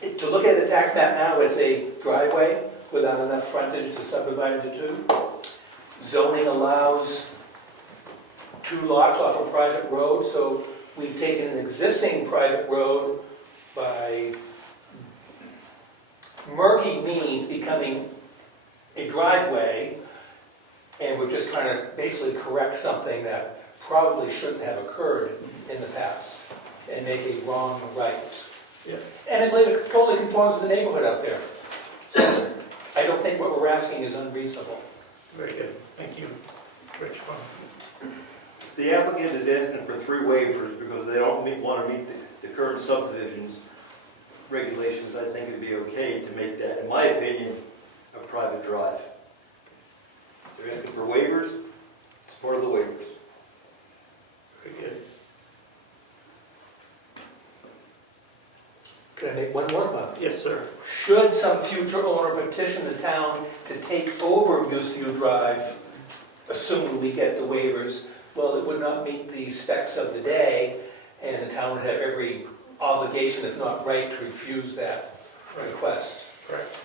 to look at the tax map now, it's a driveway without enough frontage to subdivide into 2. Zoning allows 2 lots off a private road, so we've taken an existing private road by murky means becoming a driveway, and we're just trying to basically correct something that probably shouldn't have occurred in the past and make a wrong right. Yeah. And I believe it totally conforms with the neighborhood out there. So I don't think what we're asking is unreasonable. Very good. Thank you. Rich? The applicant is asking for 3 waivers because they don't want to meet the current subdivisions regulations. I think it'd be okay to make that, in my opinion, a private drive. They're asking for waivers, it's part of the waivers. Very good. Can I make one more comment? Yes, sir. Should some future owner petition the town to take over Moosefield Drive, assuming we get the waivers, well, it would not meet the specs of the day, and the town would have every obligation, if not right, to refuse that request. Correct.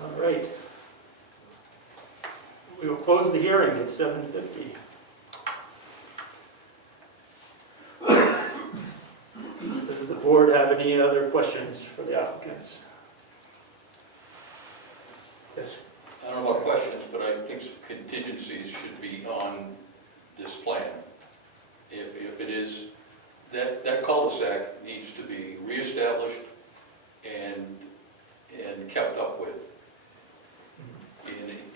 All right. We will close the hearing at 7:50. Does the board have any other questions for the applicants? Yes. I don't know about questions, but I think some contingencies should be on this plan. If it is, that cul-de-sac needs to be reestablished and kept up with.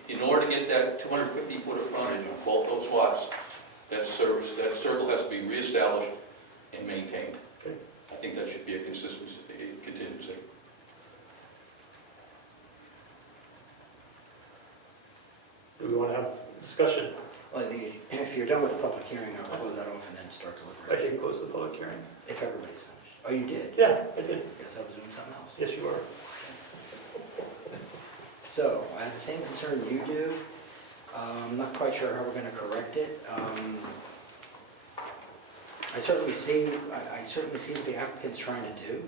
In order to get that 250-foot of frontage on both those lots, that circle has to be reestablished and maintained. Okay. I think that should be a contingency. Do we want to have discussion? Well, if you're done with the public hearing, I'll close that off and then start I deliberating. did close the public hearing. If everybody's finished. Oh, you did? Yeah, I did. Guess I was doing something else. Yes, you are. So, I have the same concern you do. I'm not quite sure how we're going to correct it. I certainly see what the applicant's trying to do.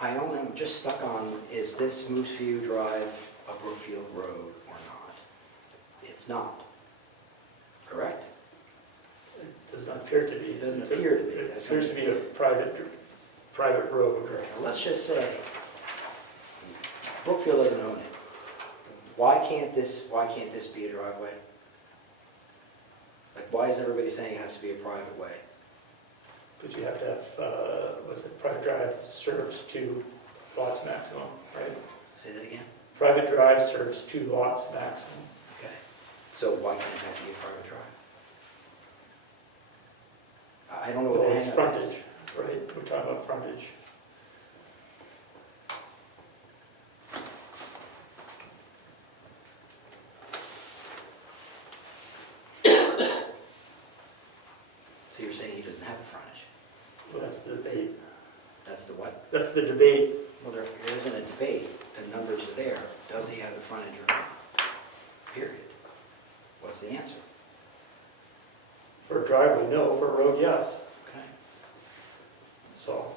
I only am just stuck on, is this Moosefield Drive a Brookfield Road or not? It's not. Correct? It does not appear to be. It doesn't appear to be. It appears to be a private road. Well, let's just say Brookfield doesn't own it. Why can't this be a driveway? Like, why is everybody saying it has to be a private way? Because you have to have, private drive serves 2 lots maximum, right? Say that again? Private drive serves 2 lots maximum. Okay. So why can't it have to be a private drive? I don't know what the Well, it's hang-up is. frontage, right? We're talking about frontage. So you're saying he doesn't have a frontage? Well, that's the debate. That's the what? That's the debate. Well, there isn't a debate. The numbers are there. Does he have the frontage or not? Period. What's the answer? For a driveway, no. For a road, yes. Okay. So.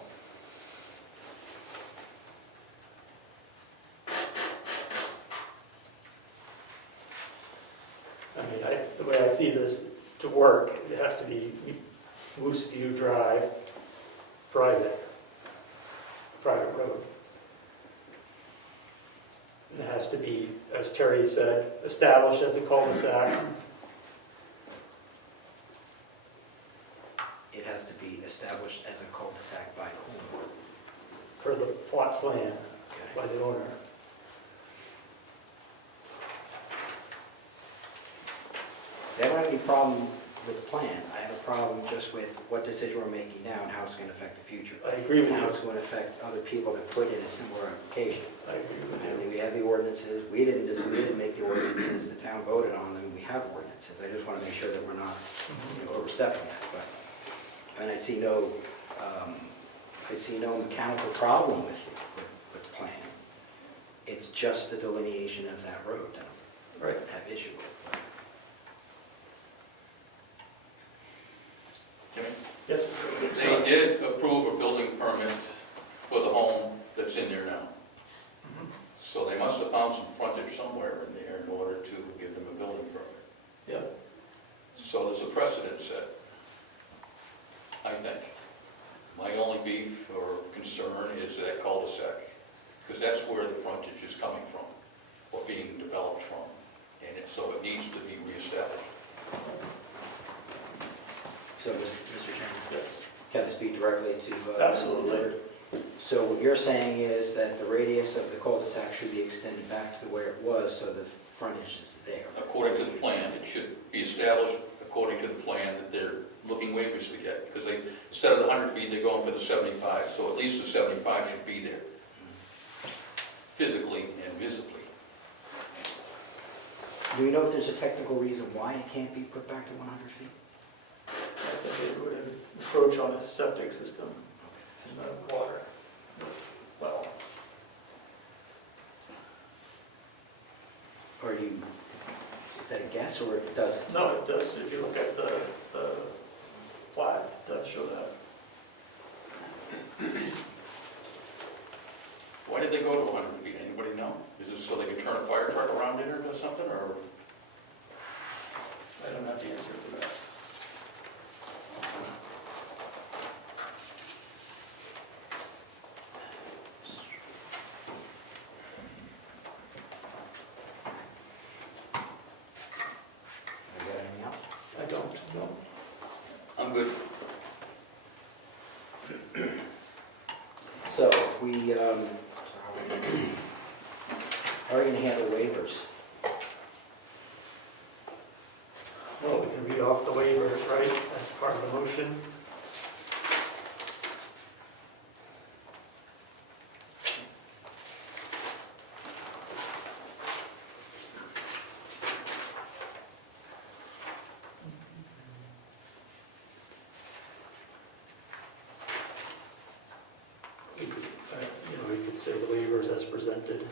I mean, the way I see this to work, it has to be Mooseview Drive, private road. And it has to be, as Terry said, established as a cul-de-sac. It has to be established as a cul-de-sac by whom? Per the plot plan Okay. by the owner. I don't have any problem with the plan. I have a problem just with what decision we're making now and how it's going to affect the future. I agree with And you. how it's going to affect other people that put in a similar application. I agree with I you. mean, we have the ordinances, we didn't make the ordinances, the town voted on them, we have ordinances. I just want to make sure that we're not, overstepping it. But, and I see no mechanical problem with the plan. It's just the delineation of that road that I Right. have issue with. Jimmy? Yes? They did approve a building permit for the home that's in there now. So they must have found some frontage somewhere in there in order to give them a building permit. Yeah. So there's a precedent set, I think. My only beef or concern is that cul-de-sac, because that's where the frontage is coming from, or being developed from. And so it needs to be reestablished. So, Mr. Chairman, Yes. can I speak directly to? Absolutely. So what you're saying is that the radius of the cul-de-sac should be extended back to where it was, so the frontage is there. According to the plan, it should be established according to the plan that they're looking waivers to get. Because they, instead of the 100 feet, they're going for the 75. So at least the 75 should be there, physically and visibly. Do we know if there's a technical reason why it can't be put back to 100 feet? I think it would encroach on a septic system in the water. Well, Or you, is that a guess or it doesn't? no, it does, if you look at the plat, it does show that. Why did they go to 100 feet? Anybody know? Is this so they can turn a fire truck around in or do something, or? I don't have the answer to that. You got anything else? I don't know. I'm good. So, how are we gonna handle waivers? Well, we can read off the waivers, right, as part of the motion. We could, we could say the waivers as presented.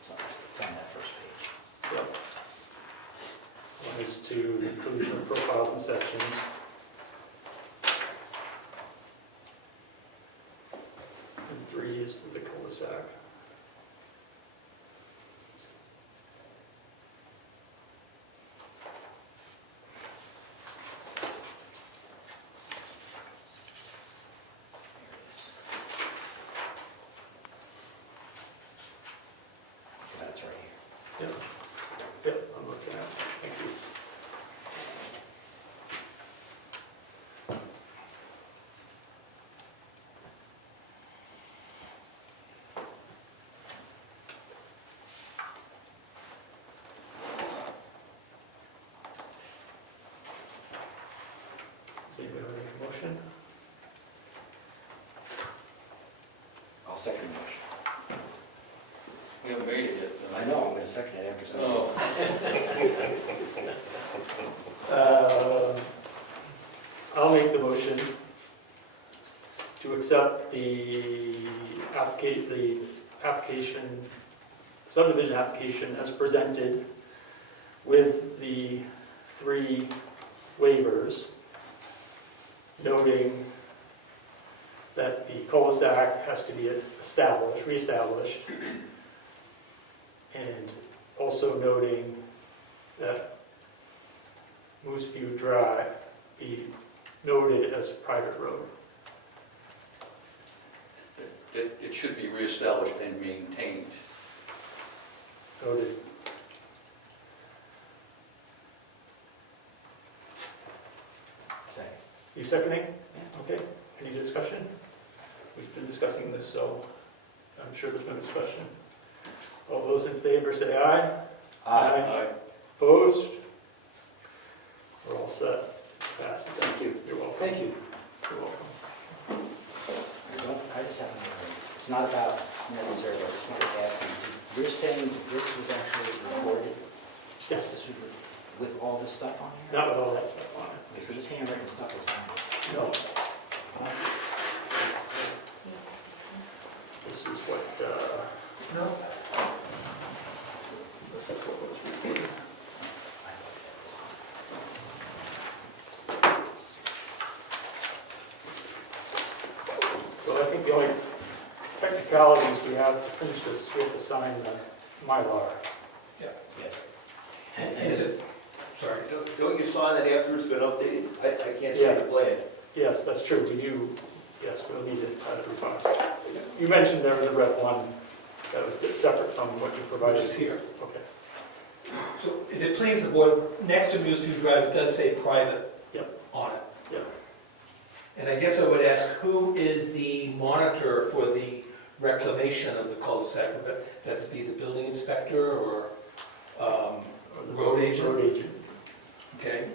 It's on that first page. Yep. One is to inclusion of profiles and sections. And 3 is the cul-de-sac. That's right here. Yep. Yep, I'm looking at it. Thank you. Does anybody want to make a motion? I'll second the motion. We haven't made it yet. I know, I'm gonna second it after some. Oh, I'll make the motion to accept the application, subdivision application as presented with the 3 waivers, noting that the cul-de-sac has to be established, reestablished, and also noting that Moose View Drive be noted as a private road. it should be reestablished and maintained. Noted. Second. You seconding? Okay, any discussion? We've been discussing this, so I'm sure there's no discussion. All those in favor say aye. Aye. Opposed? We're all set. Passed. Thank you. You're welcome. Thank you. You're welcome. I just have another, it's not about necessarily, I just wanted to ask you, you're saying that this was actually recorded? Yes, This was with all this stuff on here? not with all that stuff on it. Okay, so this handwritten stuff was on it? No. This is what, No? this is what was recorded. So I think the only technicalities we have to finish this is we have to sign the Mylar. Yes. And is it, sorry, Don't you sign that after it's been updated? I can't see Yeah. the plan. Yes, that's true, we do, yes, we'll need it revised. You mentioned there was a Rep 1 that was separate from what you which provided. is here. Okay, So if it pleases the board, next to Moose View Drive, it does say private Yep. on it. Yep. And I guess I would ask, who is the monitor for the reclamation of the cul-de-sac? Would that be the building inspector or Or the road agent? Road agent. Okay.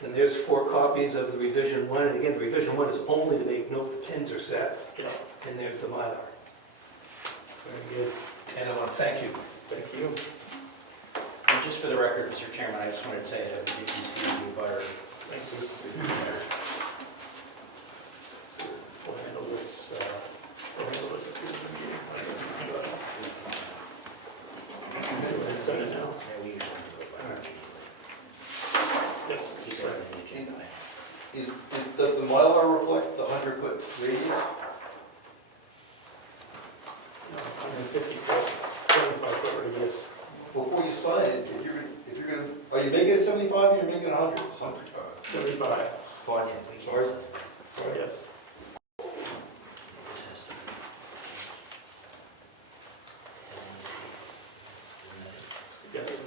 Then there's 4 copies of the revision 1, and again, the revision 1 is only to make note the pins are set, Yeah, and there's the Mylar. very good, And I want to thank you. thank you. And just for the record, Mr. Chairman, I just wanted to say that we did receive the butter Thank you. We'll handle this, at the end of the meeting. Send it now. Yes, sir. Does the Mylar reflect the 100-foot radius? No, 150 foot, 75 foot radius. Before you sign it, if you're gonna, are you making it 75 or you're making it 100? 75, Fine. Sorry. yes. Yes.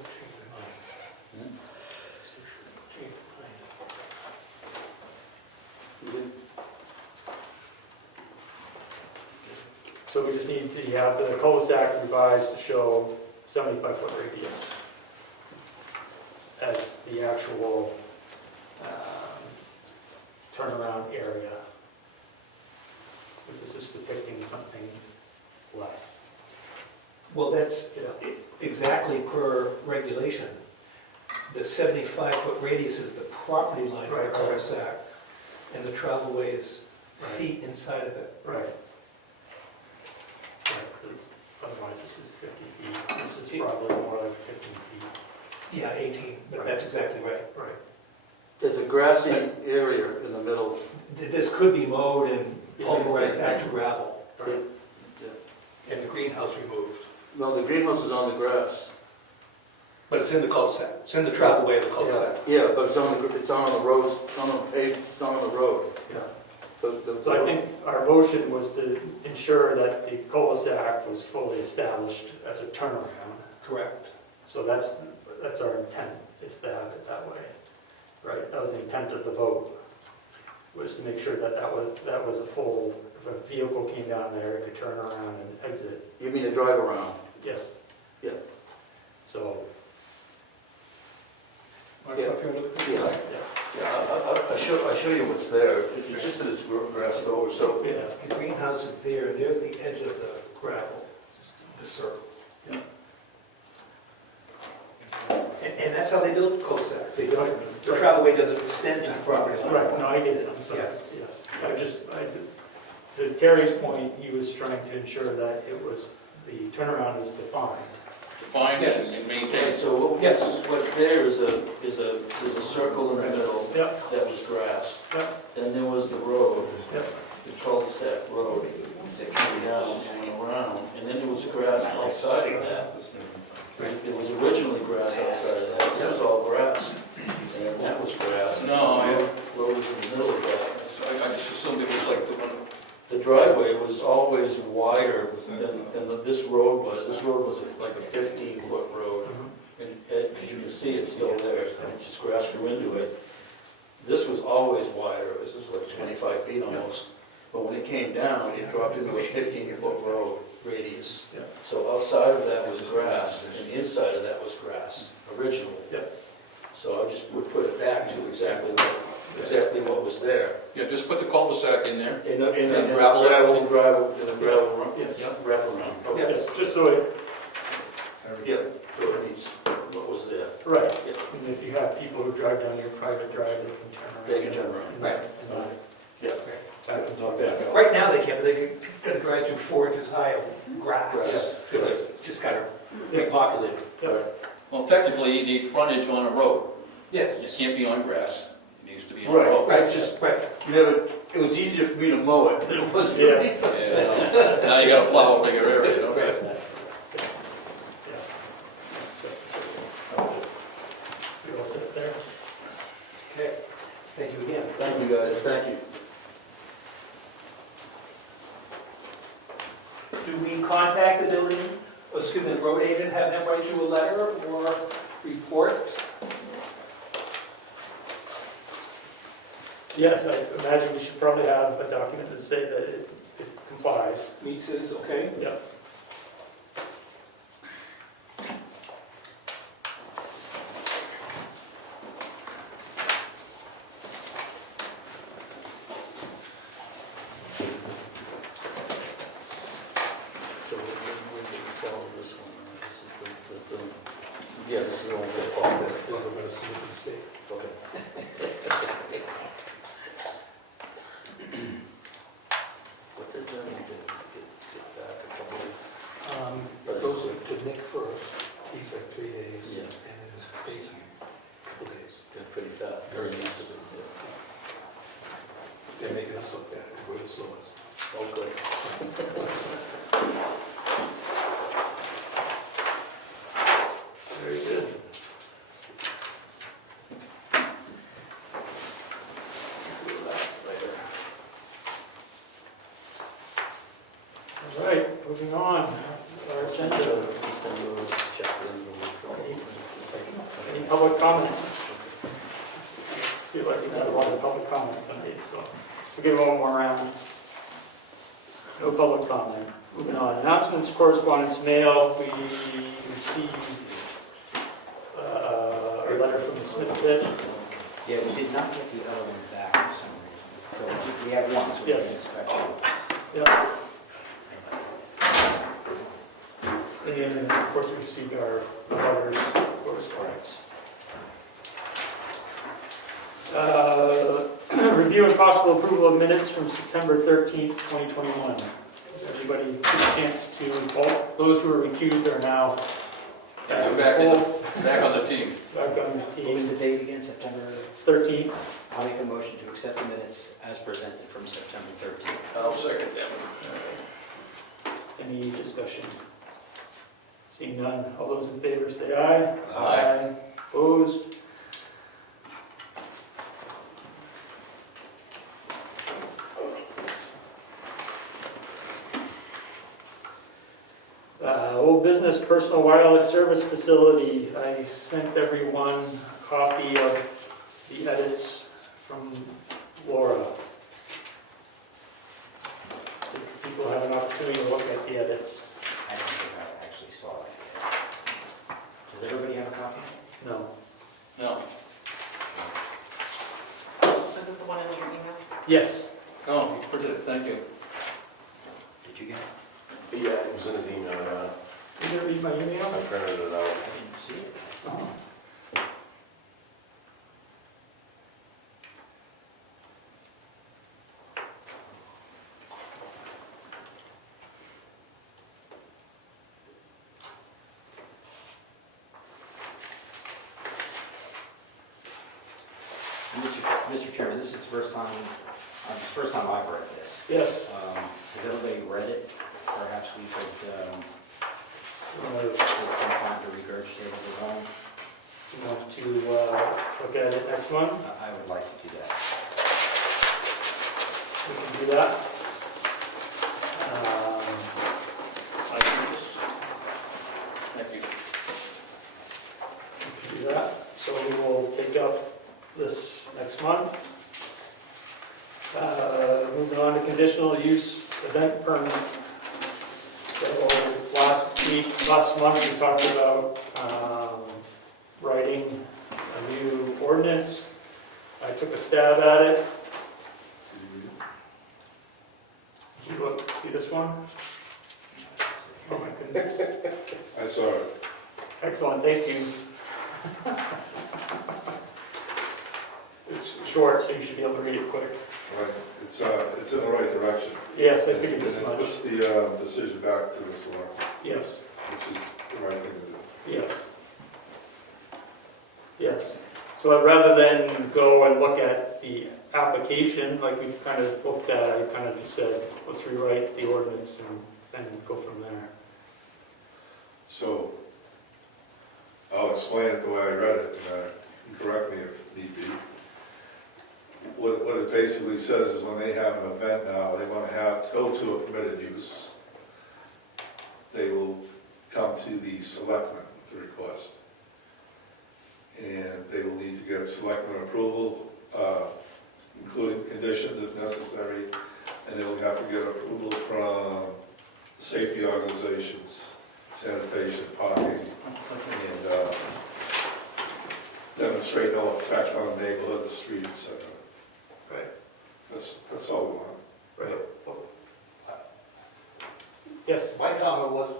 So we just need to have the cul-de-sac revised to show 75 foot radius as the actual turnaround area. Because this is depicting something less. Well, that's Yeah. exactly per regulation. The 75-foot radius is the property line of Right, the right. cul-de-sac, and the travelway is Right. feet inside of it. Right. Right, 'cause otherwise this is 50 feet. This is probably more like 15 feet. Yeah, 18, but that's exactly right. Right. There's a grassy area in the middle. This could be mowed and pulverized back to gravel, Right. and the greenhouse removed. No, the greenhouse is on the grass. But it's in the cul-de-sac, it's in the travelway of the cul-de-sac. Yeah, but it's on the roads, it's on the paved, it's on the road. Yeah. The- So I think our motion was to ensure that the cul-de-sac was fully established as a turnaround. Correct. So that's our intent, is to have it that way. Right, that was the intent of the vote, was to make sure that that was a full, if a vehicle came down there, it could turn around and exit. You mean a drive around? Yes. Yeah. So, Mark, Yeah. up here, look at Yeah. this. Yeah, I show you what's there. It's just that it's grassed over, so. yeah, The greenhouse is there, there's the edge of the gravel, the circle. Yeah. And that's how they build cul-de-sacs. They don't, the travelway doesn't extend to the property line. right, no, I get it, I'm sorry. Yes. Yes. To Terry's point, he was trying to ensure that it was, the turnaround is defined. Define Yes. and Okay, maintain. so Yes. what's there is there's a circle in the middle Yep, that was grass. yep, Then there was the road, yep, the cul-de-sac road that came down and around. And then there was grass outside of that. There was originally grass outside of that. That was all grass. And that was grass. No, I- Road was in the middle of that. I just assumed it was like the one, The driveway was always wider than this road was. This road was like a 15-foot road. And, because you can see it's still there, and it just grass grew into it. This was always wider. This was like 25 feet almost. But when it came down, it dropped into a 15-foot road radius. Yeah. So outside of that was grass, and inside of that was grass originally. Yeah. So I just would put it back to exactly what was there. yeah, just put the cul-de-sac in there. In the And gravel it. gravel run. Yes. Gravel run. Okay. yes, just so it, Yeah, so it needs what was there. right, Yeah. and if you have people who drive down your private drive, they can turn around. They can turn around. And- Right. and, Yeah. not back out. Right now they can't, but they gotta drive through 4 inches high of grass. Grass. Because it's just kind of repopulated. Well, technically, you need frontage on a road. It Yes. can't be on grass. It needs to be on a Right. road. Right, just, right. It was easier for me to mow it than it was for Yes. me. Yeah. Now you gotta plow a bigger area, don't you? Yeah. We all set there? Okay, thank you again. Thank you, guys, thank you. Do we contact the building, or excuse me, the road agent, have them write you a letter or report? Yes, I imagine we should probably have a document to say that it complies. Meets is okay? Yep. So we can follow this one. This is the, yeah, this is the one we're following. Okay. sewers. Oh, good. Very good. Do that later. All right, moving on. Our agenda. Any public comment? See, like we got a lot of public comment tonight, so we'll give one more round. No public comment. Moving on. Announcements, correspondence, mail. We received a letter from the Smith Pit. Yeah, we did not get the other one back for some reason. So we have one, so we can Yes. inspect it. Yeah. And of course, we received our letters, correspondence. Review and possible approval of minutes from September 13th, 2021. Everybody get a chance to, all those who are recused are now Back on the team. back on the What was team. the date again, September? 13th. I'll make a motion to accept the minutes as presented from September 13th. I'll second them. Any discussion? Seeing none, all those in favor say aye. Aye. Opposed? Old business personal wireless service facility. I sent everyone a copy of the edits from Laura. Did people have an opportunity to look at the edits? I don't think I actually saw it. Does everybody have a copy? No. No. Was it the one in your email? Yes. No, you printed it, thank you. Did you get it? Yeah, it was in his email, yeah. Did you read my email? I printed it out. I didn't see it. Oh. Mr. Chairman, this is the first time I've read this. Yes. Has everybody read it? Perhaps we could Uh, take some time to regurgitate it alone. You want to look at it next month? I would like to do that. We can do that. I think this. Thank you. We can do that. So we will take up this next month. Moving on to conditional use event permit. So last month, we talked about writing a new ordinance. I took a stab at it. Did you look, see this one? Oh my goodness. I saw it. Excellent, thank you. It's short, so you should be able to read it quick. Right, it's in the right direction. Yes, I figured And as it much. puts the decision back to the select, Yes, which is the right thing to do. yes. Yes. So rather than go and look at the application, like we've kind of looked at, I kind of just said, let's rewrite the ordinance and go from there. So, I'll explain it the way I read it, and you correct me if need be. What it basically says is when they have an event now, they want to go to a permitted use, they will come to the selectmen with the request. And they will need to get selectmen approval, including conditions if necessary, and they will have to get approval from safety organizations, sanitation, parking, and demonstrate no effect on the neighborhood, the street, etc. Right. That's all we want. Right. Yes. My comment was,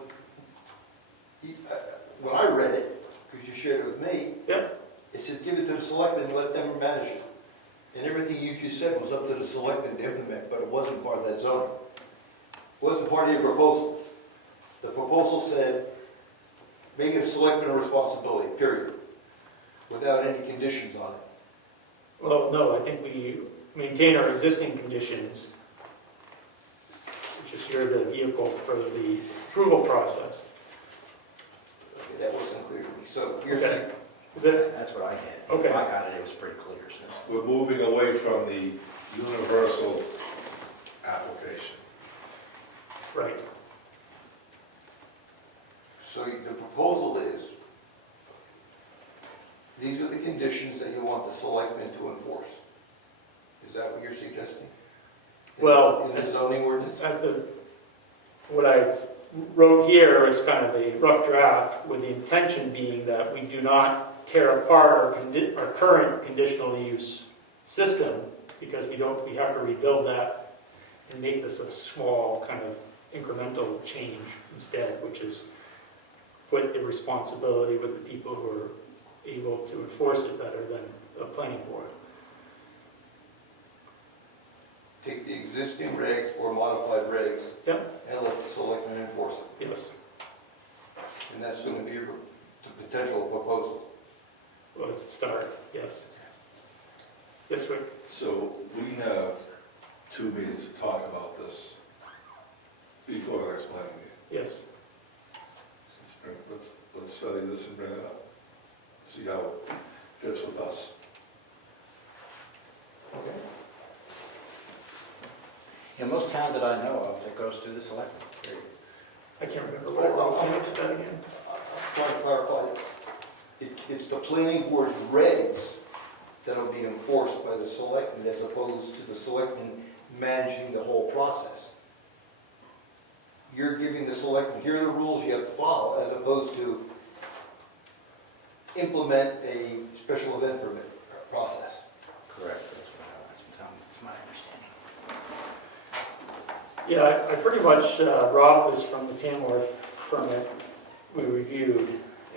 when I read it, because you shared it with me, Yep. it said give it to the selectmen and let them manage it. And everything you just said was up to the selectmen to implement, but it wasn't part of that zoning. It wasn't part of your proposal. The proposal said, make it a selectman responsibility, period, without any conditions on it. Well, no, I think we maintain our existing conditions just you're the vehicle for the approval process. Okay, that wasn't clear to me. So you're Okay. saying, Is it? That's what I get. Okay. If I got it, it was pretty clear. We're moving away from the universal application. Right. so the proposal is, these are the conditions that you want the selectmen to enforce. Is that what you're suggesting? Well, In the zoning ordinance? What I wrote here is kind of a rough draft, with the intention being that we do not tear apart our current conditional use system, because we have to rebuild that and make this a small kind of incremental change instead, which is put the responsibility with the people who are able to enforce it better than the planning board. Take the existing regs or modified regs. Yep. And let the selectmen enforce it. Yes. And that's going to be the potential proposal. Well, it's a start, yes. Yes, Rick? So we have 2 meetings to talk about this before the next planning meeting. Yes. Let's study this and bring it up. See how it fits with us. Okay. In most towns that I know of, it goes through the selectmen. I can't remember what I wrote. Can you do that again? I'm trying to clarify. It's the planning board's regs that'll be enforced by the selectmen as opposed to the selectmen managing the whole process. You're giving the selectmen, here are the rules you have to follow, as opposed to implement a special event permit process. Correct. That's my understanding. Yeah, I pretty much robbed this from the Tamworth permit we reviewed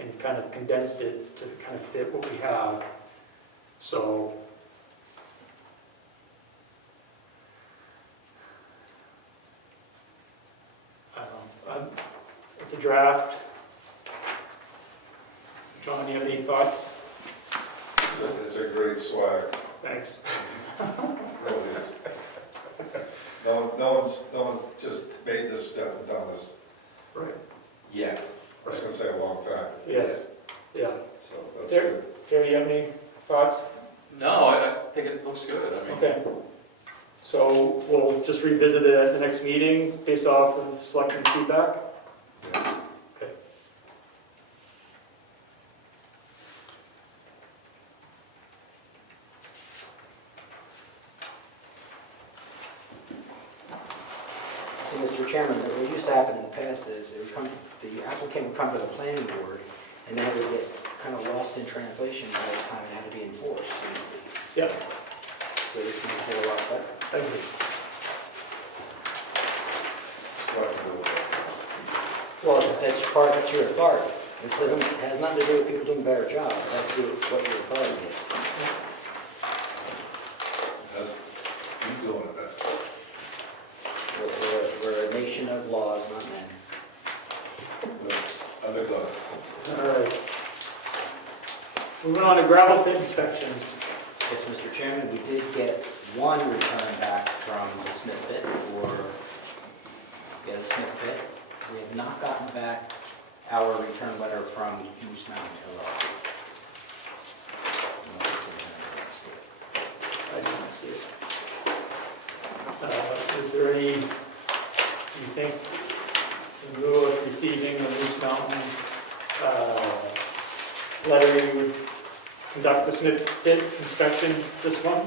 and kind of condensed it to kind of fit what we have. So, it's a draft. John, do you have any thoughts? It's a great swag. Thanks. Really is. No one's just made this step and done this Right. yet. I was gonna say a long time. Yes. Yeah. So that's There. good. Terry, you have any thoughts? No, I think it looks good. I mean, Okay. So we'll just revisit it at the next meeting based off of selection feedback? Yeah. Okay. So, Mr. Chairman, what used to happen in the past is the applicant would come to the planning board, and then it would get kind of lost in translation by the time it had to be enforced. Yeah, So this makes it a lot better. I agree. Selectmen will work. Well, that's your authority. This has nothing to do with people doing a better job. It has to do with what your authority is. That's, you doing it better. We're a nation of laws, not men. Underdog. All right. Moving on to gravel pit inspections. Yes, Mr. Chairman, we did get one return back from the Smith pit the Smith pit. We have not gotten back our return letter from Moose Mountain LLC. I didn't see it. Is there any, do you think, in lieu of receiving the Moose Mountain letter, you would conduct the Smith pit inspection this one?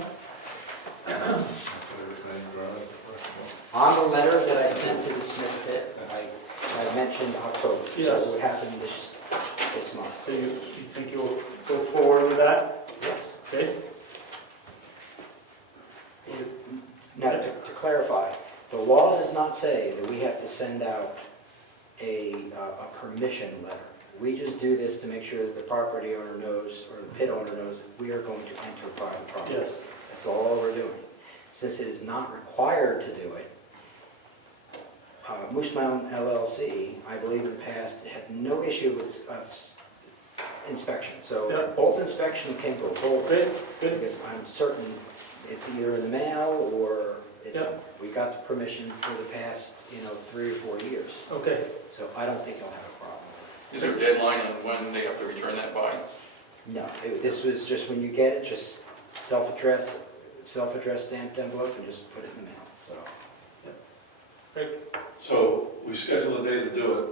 On the letter that I sent to the Smith pit, I mentioned October. Yes. So it would happen this month. So you think you'll go forward with that? Yes. Okay? Now, to clarify, the law does not say that we have to send out a permission letter. We just do this to make sure that the property owner knows, or the pit owner knows, that we are going to enter private property. Yes. That's all we're doing. Since it is not required to do it, Moose Mountain LLC, I believe in the past, had no issue with inspection. So Yeah. both inspection can go forward. Good, good. Because I'm certain it's either in the mail or it's, Yep. we got the permission for the past, 3 or 4 years. Okay, So I don't think you'll have a problem. Is there a deadline on when they have to return that by? No, this was just when you get it, just self-addressed stamped envelope and just put it in the mail, so. So we schedule a day to do it.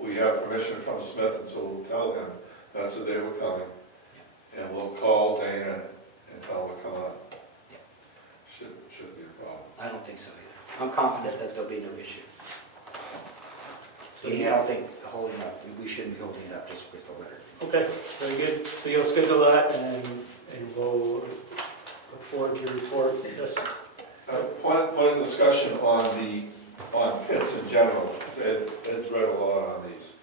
We have permission from Smith, and so we'll tell him that's the day we're coming. And we'll call Dana and tell him we're coming up. Yeah. Shouldn't be a problem. I don't think so either. I'm confident that there'll be no issue. So Yeah, I don't think holding up, we shouldn't be holding it up just with the letter. okay, very good. So you'll schedule that and we'll look forward to your report. Yes. Point of discussion on pits in general, because Ed's read a lot on these.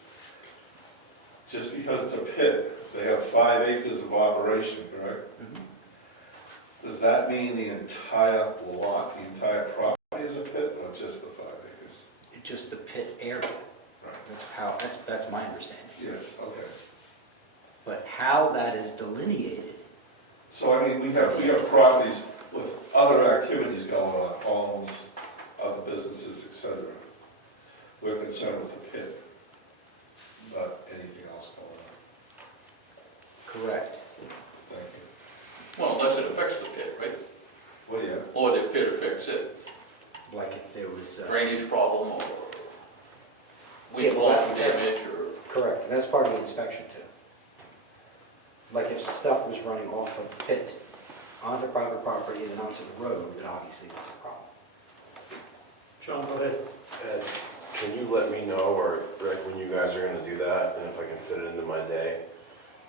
Just because it's a pit, they have 5 acres of operation, correct? Does that mean the entire lot, the entire property is a pit, or just the 5 acres? It's just the pit area. Right. That's my understanding. Yes, okay. But how that is delineated, So I mean, we have properties with other activities going on, homes, other businesses, etc. We're concerned with the pit, not anything else going on. correct. Thank you. Well, unless it affects the pit, right? Well, yeah. Or the pit affects it, Like if there was, drainage problem or Yeah, wind well, blowing that's- damage or... correct, and that's part of the inspection too. Like if stuff was running off of the pit onto private property and then onto the road, then obviously that's a problem. John, go ahead. Ed, can you let me know, or Rick, when you guys are gonna do that, and if I can fit it into my day,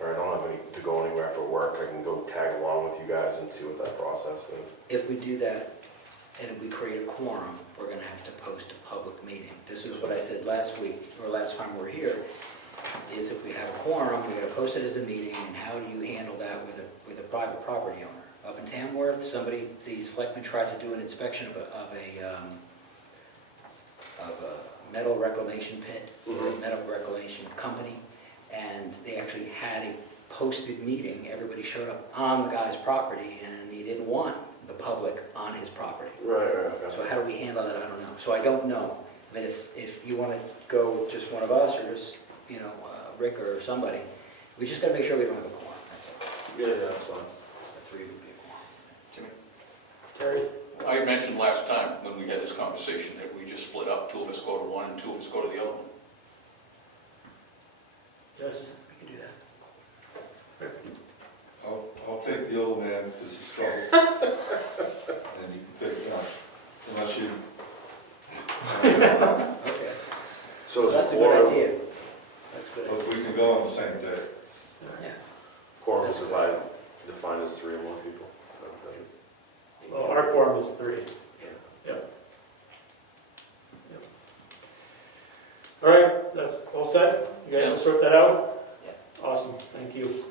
or I don't have to go anywhere for work, I can go tag along with you guys and see what that process is. If we do that and we create a quorum, we're gonna have to post a public meeting. This is what I said last week, or last time we were here, is if we have a quorum, we gotta post it as a meeting, and how do you handle that with a private property owner? Up in Tamworth, the selectmen tried to do an inspection of a metal reclamation pit, or a metal reclamation company, and they actually had a posted meeting. Everybody showed up on the guy's property, and he didn't want the public on his property. Right, okay. So how do we handle that? I don't know. So I don't know. I mean, if you want to go with just one of us, or just, Rick or somebody, we just got to make sure we don't have a quorum, that's all. Yeah, that's fine. The 3 would be a quorum. Terry? I mentioned last time when we had this conversation that we just split up, 2 of us go to one and 2 of us go to the other one. Yes. We can do that. I'll take the old man because he's trouble. And you can take Josh, unless you. Okay. So is That's a a good quorum, idea. That's good. But we can go on the same day. Yeah. quorum is defined as 3 or more people? Is that what that is? Well, our quorum is 3. Yep. All right, that's all set? You guys will sort that out? Yeah. Awesome, thank you.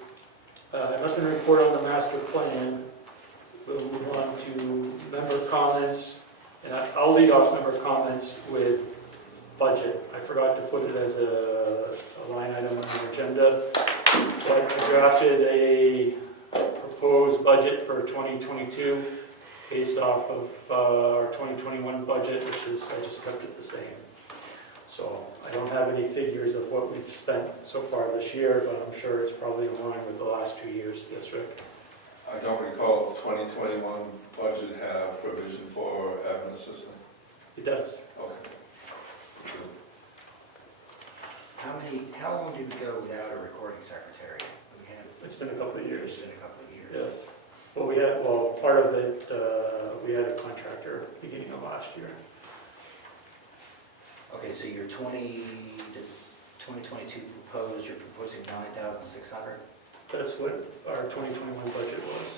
Nothing to report on the master plan. We'll move on to member comments. And I'll lead off member comments with budget. I forgot to put it as a line item on the agenda. So I drafted a proposed budget for 2022 based off of our 2021 budget, which is, I just kept it the same. So I don't have any figures of what we've spent so far this year, but I'm sure it's probably in line with the last 2 years. Yes, Rick? I don't recall the 2021 budget have provision for admin assistant. It does. Okay. How long did we go without a recording secretary? It's been a couple of years. It's been a couple of years. Yes. Well, part of it, we had a contractor beginning of last year. Okay, so your 2022 proposed, you're proposing 9,600? That's what our 2021 budget was.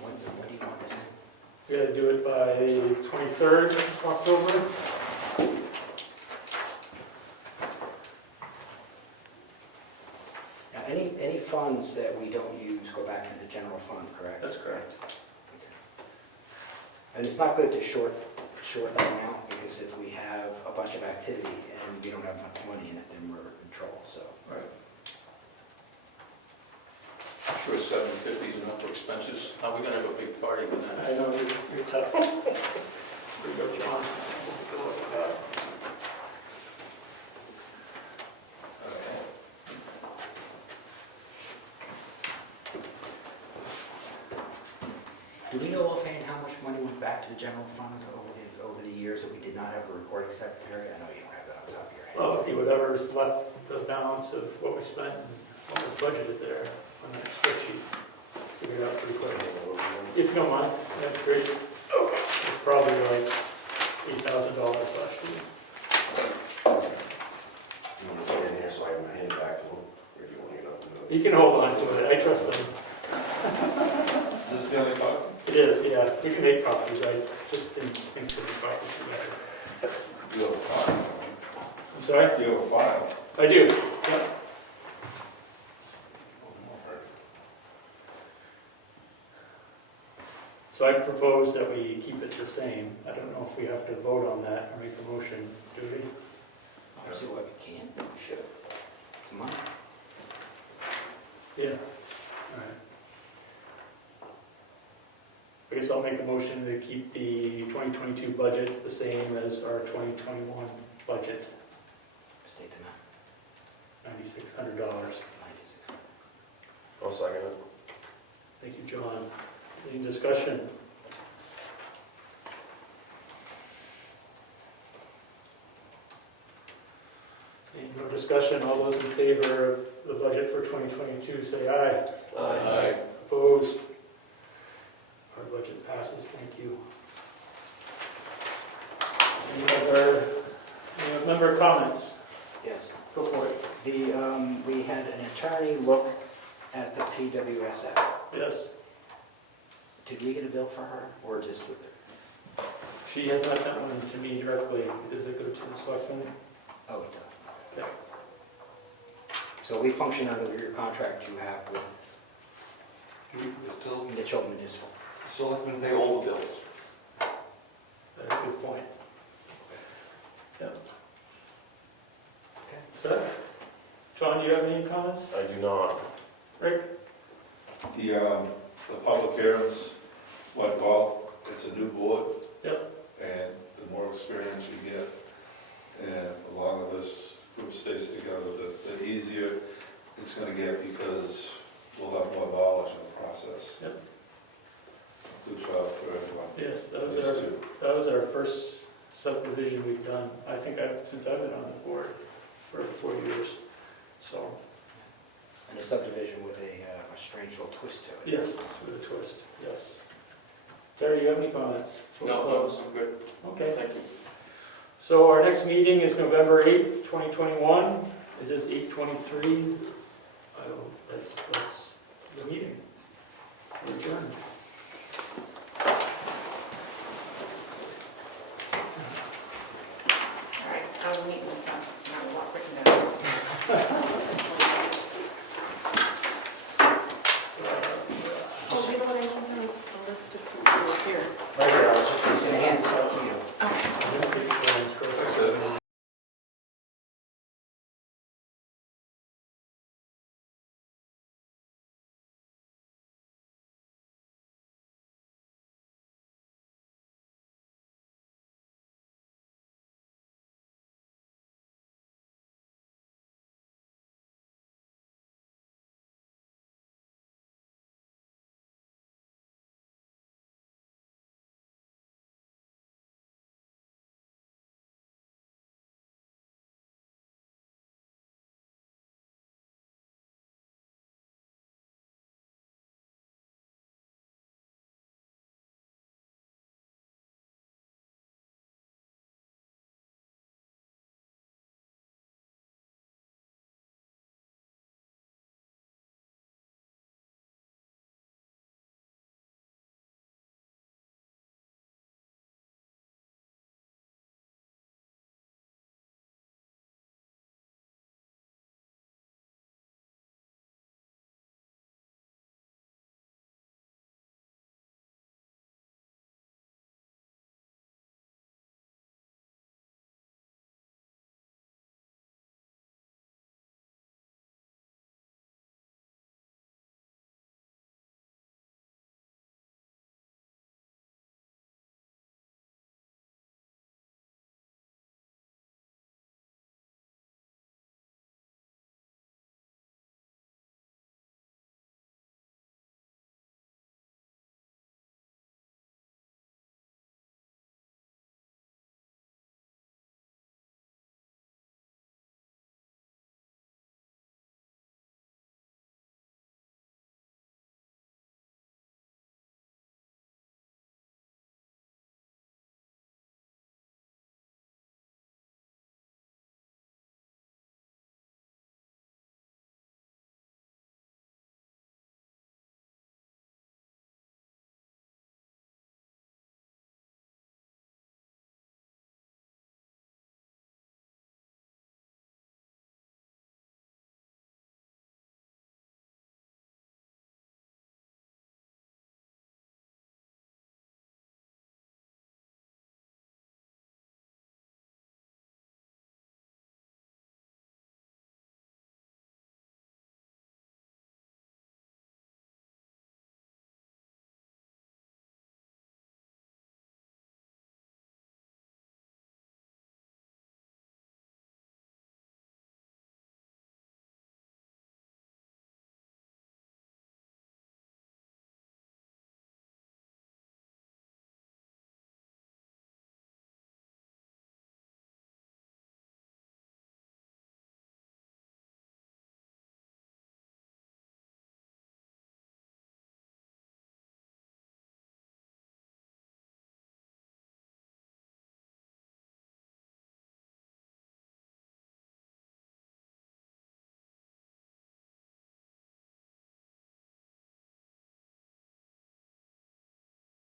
When do you want this in? We got to do it by 23rd of October. Now, any funds that we don't use go back into the general fund, correct? That's correct. And it's not good to short that amount, because if we have a bunch of activity and we don't have much money in it, then we're in trouble, so. I'm sure 750 is enough for expenses. How are we gonna have a big party with that? I know you're tough. Here you go, John. Good luck with that. Do we know offhand how much money went back to the general fund over the years that we did not have a recording secretary? I know you don't have that on the top of your head. Well, whatever's left, the balance of what we spent and what was budgeted there on that spreadsheet. Figure it out pretty quick. If you don't mind, that's great. It's probably like $8,000 last year. You want to stand here so I can hand it back to him, or do you want to get up and do it? You can hold on to it, I trust them. Is this the only copy? It is, yeah, we can make copies, I just didn't think to make copies together. You have a file. I'm sorry? You have a file. I do, yeah. So I propose that we keep it the same. I don't know if we have to vote on that or make a motion, do we? Obviously, what we can, we should. It's money. Yeah. All right. I guess I'll make a motion to keep the 2022 budget the same as our 2021 budget, State the amount, $9,600. 96. I'll second it. Thank you, John. Any discussion? Seeing no discussion, all those in favor of the budget for 2022 say aye. Aye. Opposed? Our budget passes, thank you. Any member comments? Yes. Go for it. We had an attorney look at the PWSF. Yes, Did we get a bill for her, or just, she has not sent one to me directly. Does it go to the selectmen? oh, it does. Okay. So we function under your contract you have with Until Mitchell Municipal. selectmen pay all the bills. That's a good point. Yep. Okay. So, John, do you have any comments? I do not. Rick? The public hearings went well. It's a new board. Yep. And the more experience we get, and the longer this group stays together, the easier it's gonna get, because we'll have more knowledge in the process. Yep. Good job for everyone. Yes, These two. that was our first subdivision we've done, I think since I've been on the board for 4 years, so. And a subdivision with a strange little twist to it. Yes, with a twist, yes. Terry, you have any comments? No, I'm good. Okay. Thank you. So our next meeting is November 8th, 2021. It is 8:23. That's the meeting. We're adjourned. All right, I'll meet this up, and I'll walk right now.